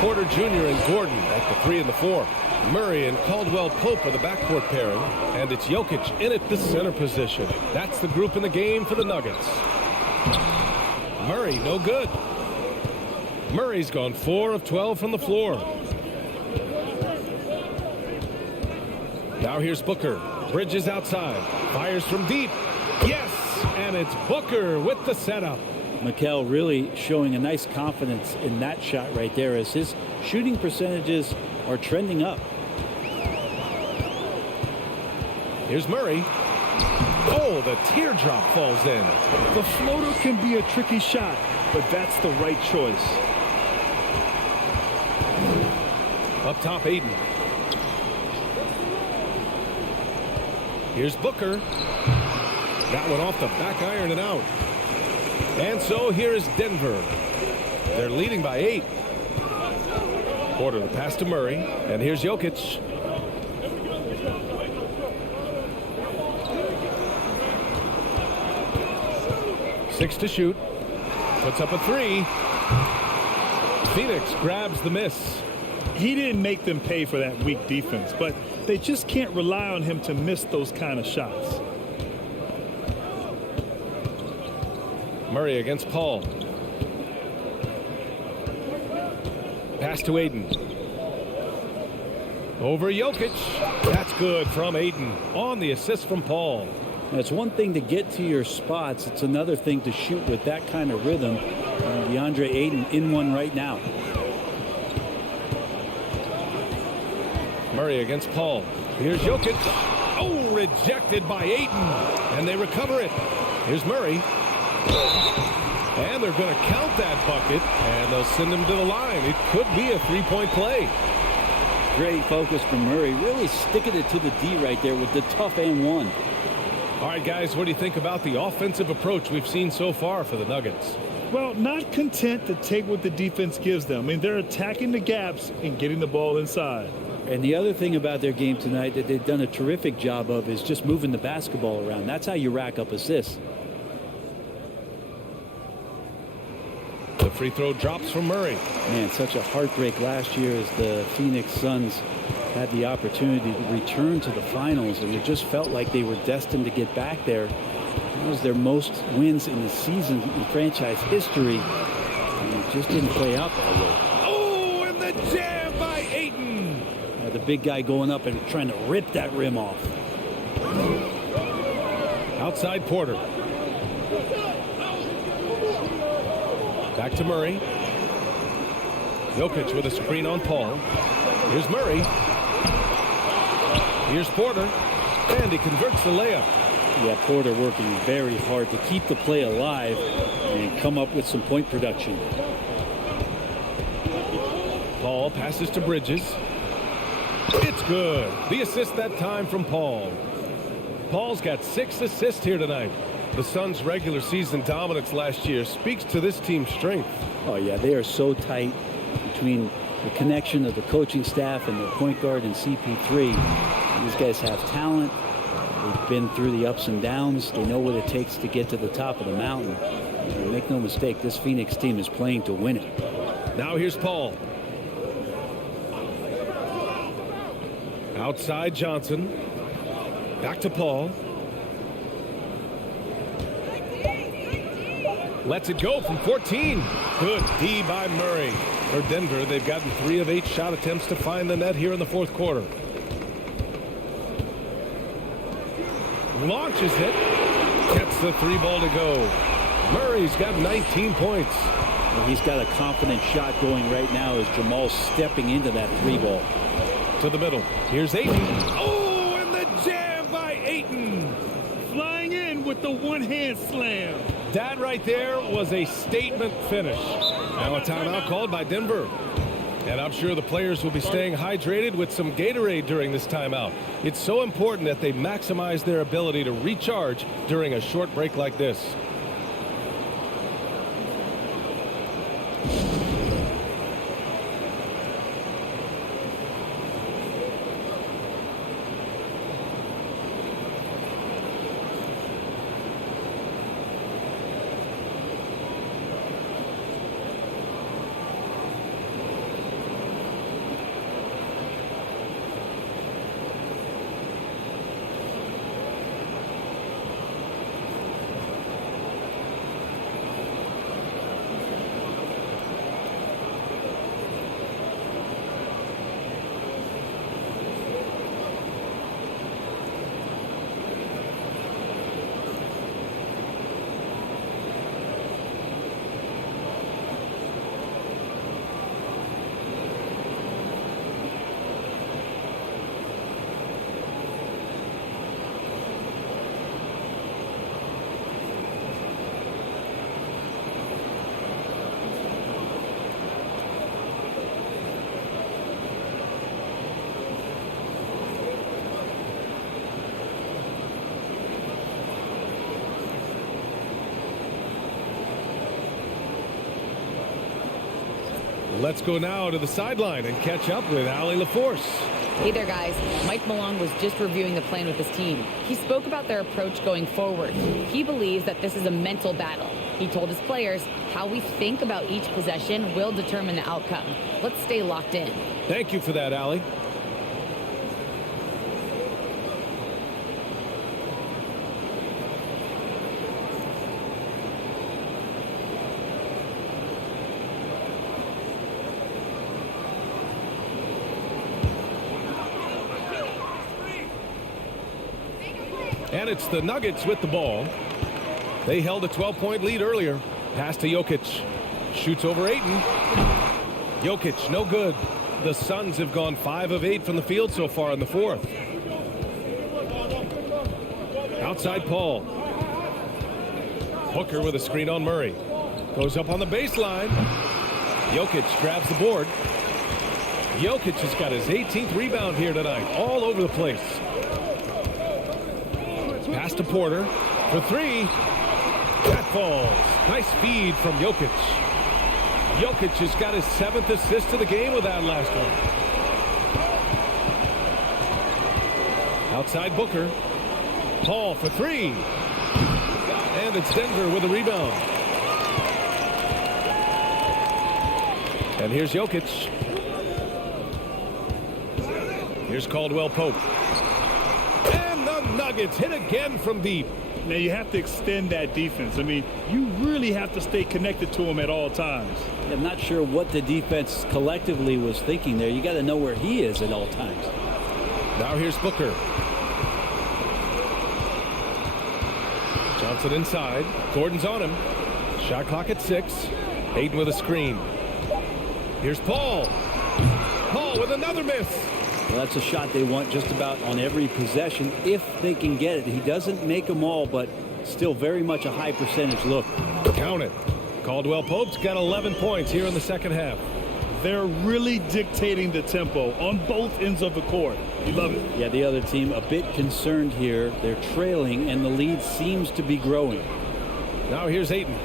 Porter Jr. and Gordon at the 3 and the 4. Murray and Caldwell Pope are the backcourt pairing. And it's Jokic in at the center position. That's the group in the game for the Nuggets. Murray, no good. Murray's gone 4 of 12 from the floor. Now here's Booker. Bridges outside. Fires from deep. Yes, and it's Booker with the setup. Mikel really showing a nice confidence in that shot right there as his shooting percentages are trending up. Here's Murray. Oh, the teardrop falls in. The floater can be a tricky shot, but that's the right choice. Up top, Aiden. Here's Booker. That one off the back iron and out. And so here is Denver. They're leading by 8. Porter the pass to Murray. And here's Jokic. Six to shoot. Puts up a 3. Phoenix grabs the miss. He didn't make them pay for that weak defense, but they just can't rely on him to miss those kind of shots. Murray against Paul. Pass to Aiden. Over Jokic. That's good from Aiden on the assist from Paul. Now, it's one thing to get to your spots. It's another thing to shoot with that kind of rhythm. DeAndre Ayton in one right now. Murray against Paul. Here's Jokic. Oh, rejected by Ayton. And they recover it. Here's Murray. And they're going to count that bucket. And they'll send him to the line. It could be a three-point play. Great focus from Murray. Really sticking it to the D right there with the tough and one. All right, guys, what do you think about the offensive approach we've seen so far for the Nuggets? Well, not content to take what the defense gives them. I mean, they're attacking the gaps and getting the ball inside. And the other thing about their game tonight that they've done a terrific job of is just moving the basketball around. That's how you rack up assists. The free throw drops from Murray. Man, such a heartbreak last year as the Phoenix Suns had the opportunity to return to the finals, and it just felt like they were destined to get back there. That was their most wins in the season in franchise history, and it just didn't play out that way. Oh, and the jam by Ayton. The big guy going up and trying to rip that rim off. Outside Porter. Back to Murray. Jokic with a screen on Paul. Here's Murray. Here's Porter. And he converts the layup. Yeah, Porter working very hard to keep the play alive and come up with some point production. Paul passes to Bridges. It's good. The assist that time from Paul. Paul's got 6 assists here tonight. The Suns' regular season dominance last year speaks to this team's strength. Oh, yeah, they are so tight between the connection of the coaching staff and the point guard and CP3. These guys have talent. They've been through the ups and downs. They know what it takes to get to the top of the mountain. And make no mistake, this Phoenix team is playing to win it. Now here's Paul. Outside Johnson. Back to Paul. Lets it go from 14. Good D by Murray. For Denver, they've gotten 3 of 8 shot attempts to find the net here in the fourth quarter. Launches it. Gets the 3 ball to go. Murray's got 19 points. Well, he's got a confident shot going right now as Jamal's stepping into that 3 ball. To the middle. Here's Ayton. Oh, and the jam by Ayton. Flying in with the one-hand slam. That right there was a statement finish. Now a timeout called by Denver. And I'm sure the players will be staying hydrated with some Gatorade during this timeout. It's so important that they maximize their ability to recharge during a short break like this. Let's go now to the sideline and catch up with Allie LaForce. Hey there, guys. Mike Malone was just reviewing the plan with his team. He spoke about their approach going forward. He believes that this is a mental battle. He told his players how we think about each possession will determine the outcome. Let's stay locked in. Thank you for that, Allie. And it's the Nuggets with the ball. They held a 12-point lead earlier. Pass to Jokic. Shoots over Ayton. Jokic, no good. The Suns have gone 5 of 8 from the field so far in the fourth. Outside Paul. Booker with a screen on Murray. Goes up on the baseline. Jokic grabs the board. Jokic has got his 18th rebound here tonight. All over the place. Pass to Porter for 3. That falls. Nice feed from Jokic. Jokic has got his 7th assist of the game with that last one. Outside Booker. Paul for 3. And it's Denver with a rebound. And here's Jokic. Here's Caldwell Pope. And the Nuggets hit again from deep. Now you have to extend that defense. I mean, you really have to stay connected to him at all times. I'm not sure what the defense collectively was thinking there. You got to know where he is at all times. Now here's Booker. Johnson inside. Gordon's on him. Shot clock at 6. Ayton with a screen. Here's Paul. Paul with another miss. Well, that's a shot they want just about on every possession if they can get it. He doesn't make them all, but still very much a high percentage look. Count it. Caldwell Pope's got 11 points here in the second half. They're really dictating the tempo on both ends of the court. You love it. Yeah, the other team a bit concerned here. They're trailing, and the lead seems to be growing. Now here's Ayton.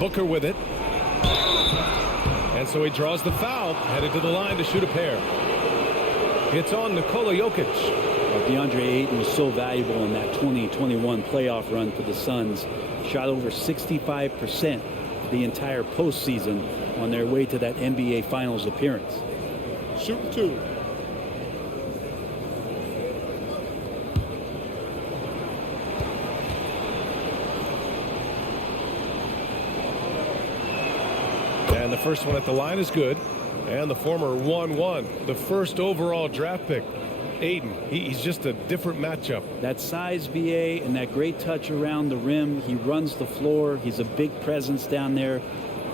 Booker with it. And so he draws the foul, headed to the line to shoot a pair. It's on Nikola Jokic. DeAndre Ayton was so valuable in that 2021 playoff run for the Suns. Shot over 65% the entire postseason on their way to that NBA Finals appearance. Shooting 2. And the first one at the line is good. And the former 1-1, the first overall draft pick, Ayton. He's just a different matchup. That size, VA, and that great touch around the rim. He runs the floor. He's a big presence down there.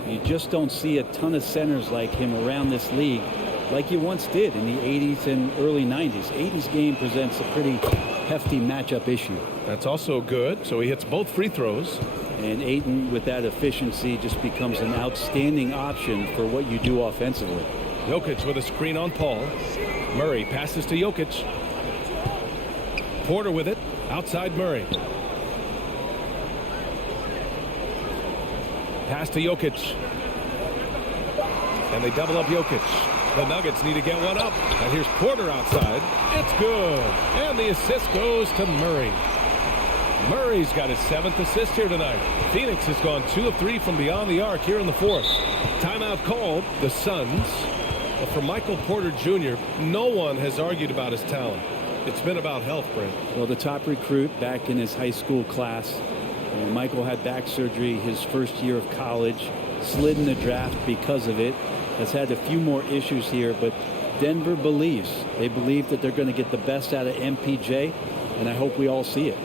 You just don't see a ton of centers like him around this league. like you once did in the 80s and early 90s. Aiden's game presents a pretty hefty matchup issue. That's also good. So he hits both free throws. And Aiden, with that efficiency, just becomes an outstanding option for what you do offensively. Jokic with a screen on Paul. Murray passes to Jokic. Porter with it. Outside Murray. Pass to Jokic. And they double up Jokic. The Nuggets need to get one up. And here's Porter outside. It's good. And the assist goes to Murray. Murray's got his 7th assist here tonight. Phoenix has gone 2 of 3 from beyond the arc here in the 4th. Timeout called. The Suns. But for Michael Porter Jr., no one has argued about his talent. It's been about health, Brent. Well, the top recruit back in his high school class. And Michael had back surgery his first year of college. Slid in the draft because of it. Has had a few more issues here, but Denver believes. They believe that they're going to get the best out of MPJ, and I hope we all see it.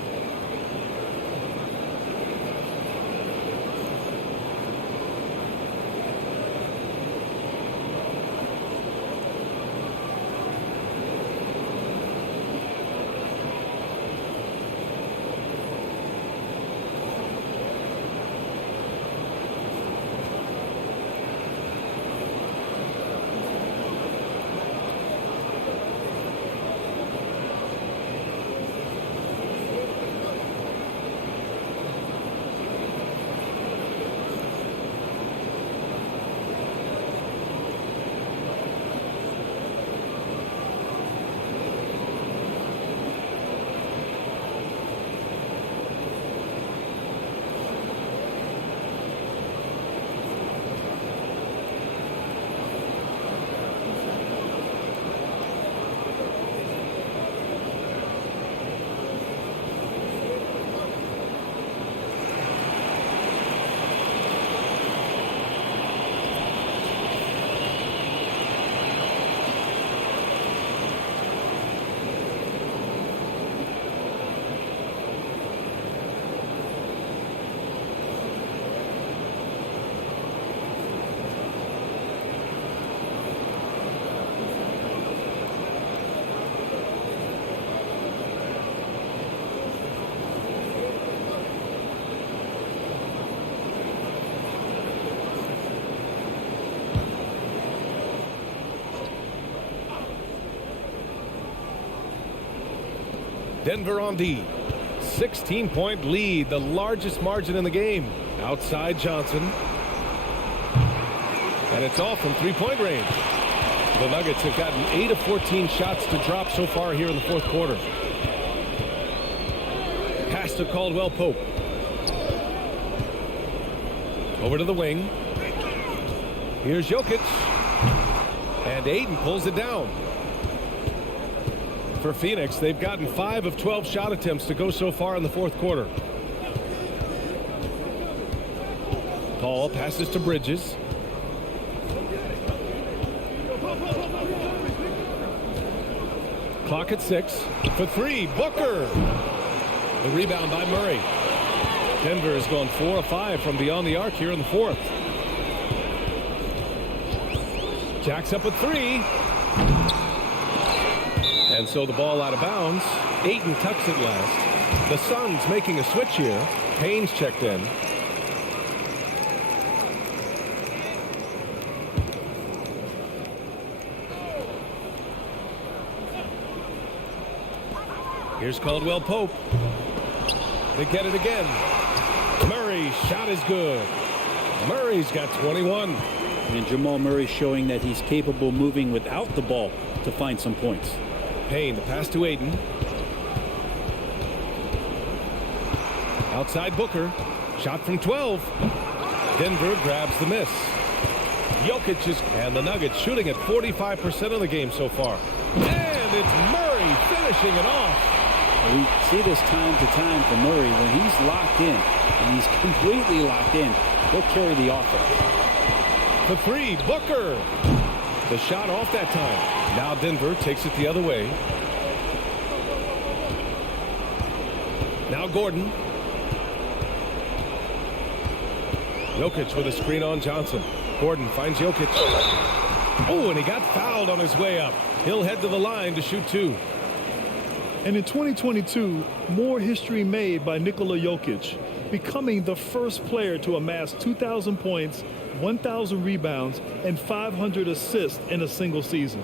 Denver on D. 16-point lead, the largest margin in the game. Outside Johnson. And it's off from three-point range. The Nuggets have gotten 8 of 14 shots to drop so far here in the 4th quarter. Pass to Caldwell Pope. Over to the wing. Here's Jokic. And Aiden pulls it down. For Phoenix, they've gotten 5 of 12 shot attempts to go so far in the 4th quarter. Paul passes to Bridges. Clock at 6. For 3, Booker. The rebound by Murray. Denver has gone 4 of 5 from beyond the arc here in the 4th. Jacks up with 3. And so the ball out of bounds. Ayton tucks it last. The Suns making a switch here. Payne's checked in. Here's Caldwell Pope. They get it again. Murray's shot is good. Murray's got 21. And Jamal Murray showing that he's capable moving without the ball to find some points. Payne, the pass to Aiden. Outside Booker. Shot from 12. Denver grabs the miss. Jokic is, and the Nuggets shooting at 45% of the game so far. And it's Murray finishing it off. We see this time to time from Murray. When he's locked in, and he's completely locked in, he'll carry the offense. For 3, Booker. The shot off that time. Now Denver takes it the other way. Now Gordon. Jokic with a screen on Johnson. Gordon finds Jokic. Oh, and he got fouled on his way up. He'll head to the line to shoot 2. And in 2022, more history made by Nikola Jokic, becoming the first player to amass 2,000 points, 1,000 rebounds, and 500 assists in a single season.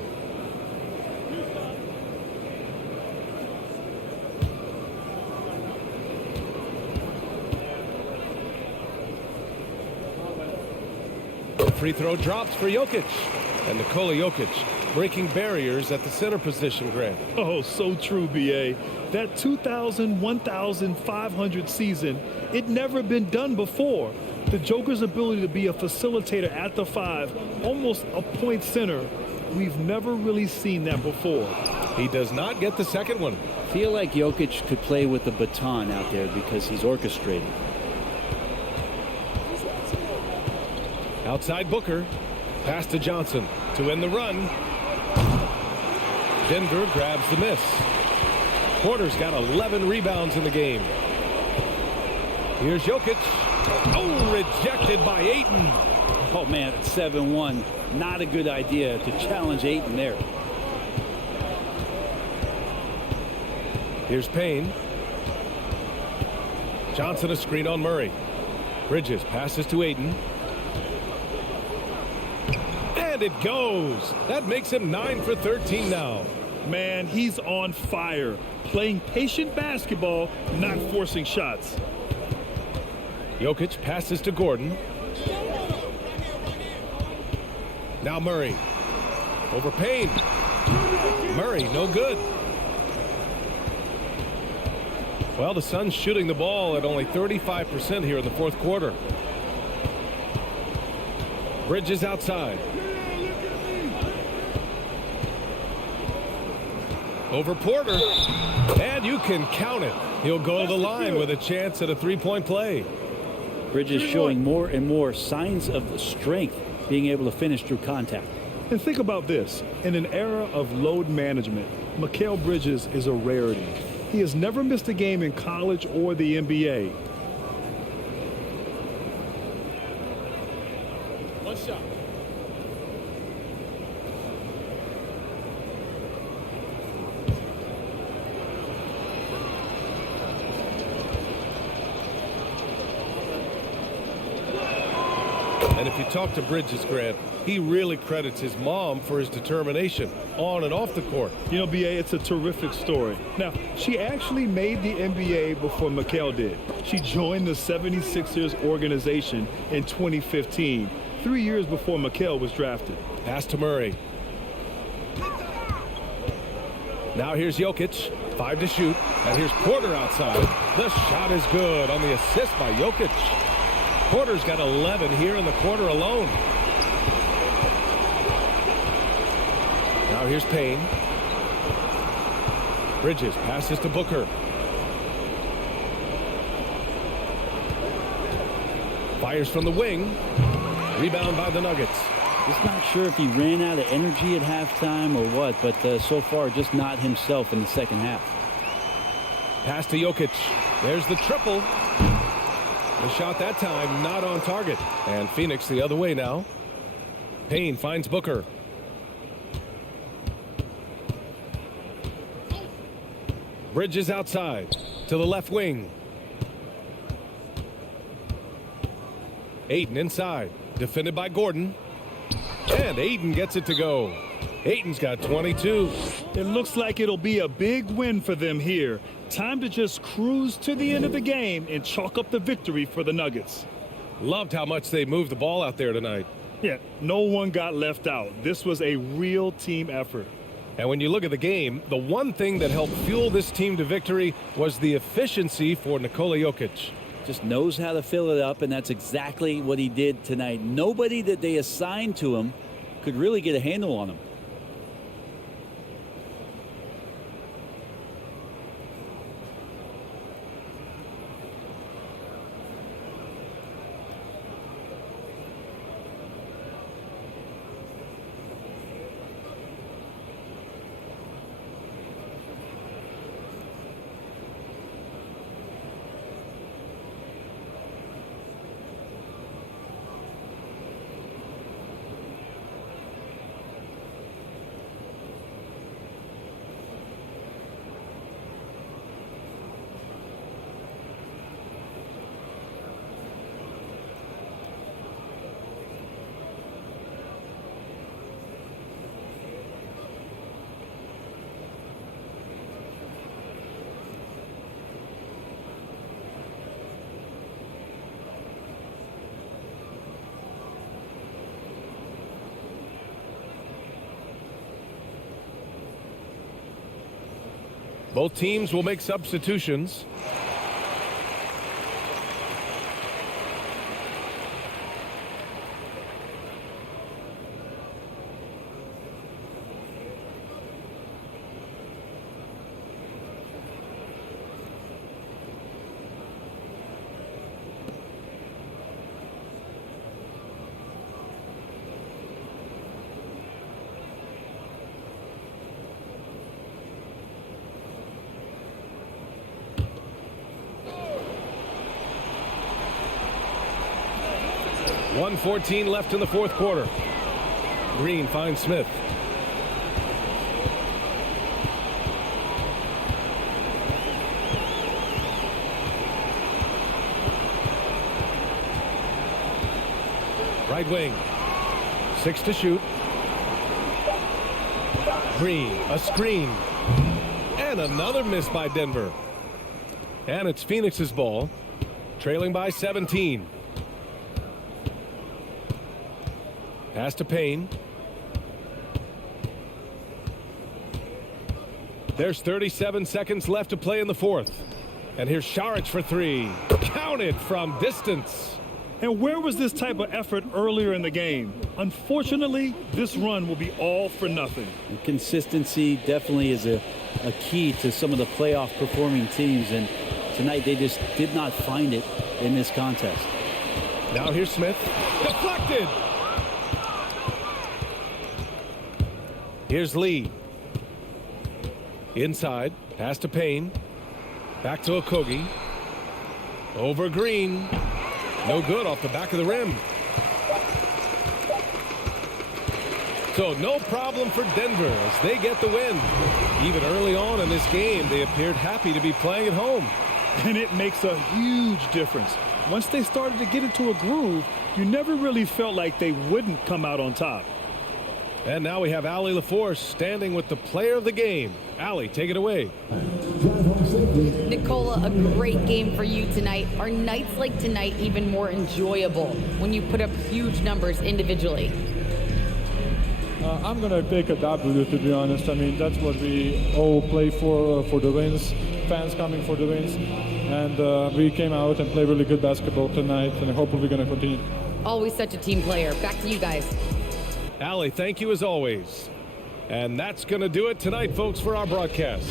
Free throw drops for Jokic. And Nikola Jokic breaking barriers at the center position, Grant. Oh, so true, B.A. That 2,000, 1,500 season, it never been done before. The Joker's ability to be a facilitator at the 5, almost a point center, we've never really seen that before. He does not get the second one. Feel like Jokic could play with the baton out there because he's orchestrating. Outside Booker. Pass to Johnson to end the run. Denver grabs the miss. Porter's got 11 rebounds in the game. Here's Jokic. Oh, rejected by Ayton. Oh, man, it's 7-1. Not a good idea to challenge Ayton there. Here's Payne. Johnson a screen on Murray. Bridges passes to Ayton. And it goes. That makes him 9 for 13 now. Man, he's on fire. Playing patient basketball, not forcing shots. Jokic passes to Gordon. Now Murray. Over Payne. Murray, no good. Well, the Suns shooting the ball at only 35% here in the fourth quarter. Bridges outside. Over Porter. And you can count it. He'll go to the line with a chance at a three-point play. Bridges showing more and more signs of strength, being able to finish through contact. And think about this. In an era of load management, Mikal Bridges is a rarity. He has never missed a game in college or the NBA. One shot. And if you talk to Bridges, Grant, he really credits his mom for his determination on and off the court. You know, B.A., it's a terrific story. Now, she actually made the NBA before Mikal did. She joined the 76ers organization in 2015, 3 years before Mikal was drafted. Pass to Murray. Now here's Jokic. 5 to shoot. And here's Porter outside. The shot is good on the assist by Jokic. Porter's got 11 here in the quarter alone. Now here's Payne. Bridges passes to Booker. Fires from the wing. Rebound by the Nuggets. Just not sure if he ran out of energy at halftime or what, but so far just not himself in the second half. Pass to Jokic. There's the triple. The shot that time not on target. And Phoenix the other way now. Payne finds Booker. Bridges outside to the left wing. Ayton inside. Defended by Gordon. And Ayton gets it to go. Ayton's got 22. It looks like it'll be a big win for them here. Time to just cruise to the end of the game and chalk up the victory for the Nuggets. Loved how much they moved the ball out there tonight. Yeah, no one got left out. This was a real team effort. And when you look at the game, the one thing that helped fuel this team to victory was the efficiency for Nikola Jokic. Just knows how to fill it up, and that's exactly what he did tonight. Nobody that they assigned to him could really get a handle on him. Both teams will make substitutions. .114 left in the fourth quarter. Green finds Smith. Right wing. 6 to shoot. Green, a screen. And another miss by Denver. And it's Phoenix's ball, trailing by 17. Pass to Payne. There's 37 seconds left to play in the fourth. And here's Saric for 3. Counted from distance. And where was this type of effort earlier in the game? Unfortunately, this run will be all for nothing. And consistency definitely is a key to some of the playoff performing teams. And tonight they just did not find it in this contest. Now here's Smith. Deflected. Here's Lee. Inside. Pass to Payne. Back to Okogie. Over Green. No good off the back of the rim. So no problem for Denver as they get the win. Even early on in this game, they appeared happy to be playing at home. And it makes a huge difference. Once they started to get into a groove, you never really felt like they wouldn't come out on top. And now we have Allie LaForce standing with the player of the game. Allie, take it away. Nicola, a great game for you tonight. Are nights like tonight even more enjoyable when you put up huge numbers individually? I'm going to pick a W, to be honest. I mean, that's what we all play for the wins. Fans coming for the wins. And we came out and played really good basketball tonight, and hopefully we're going to continue. Always such a team player. Back to you guys. Allie, thank you as always. And that's going to do it tonight, folks, for our broadcast.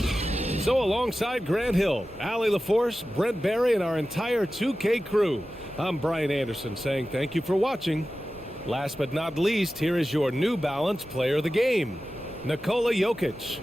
So alongside Grant Hill, Allie LaForce, Brent Barry, and our entire 2K crew, I'm Brian Anderson saying thank you for watching. Last but not least, here is your New Balance player of the game, Nikola Jokic.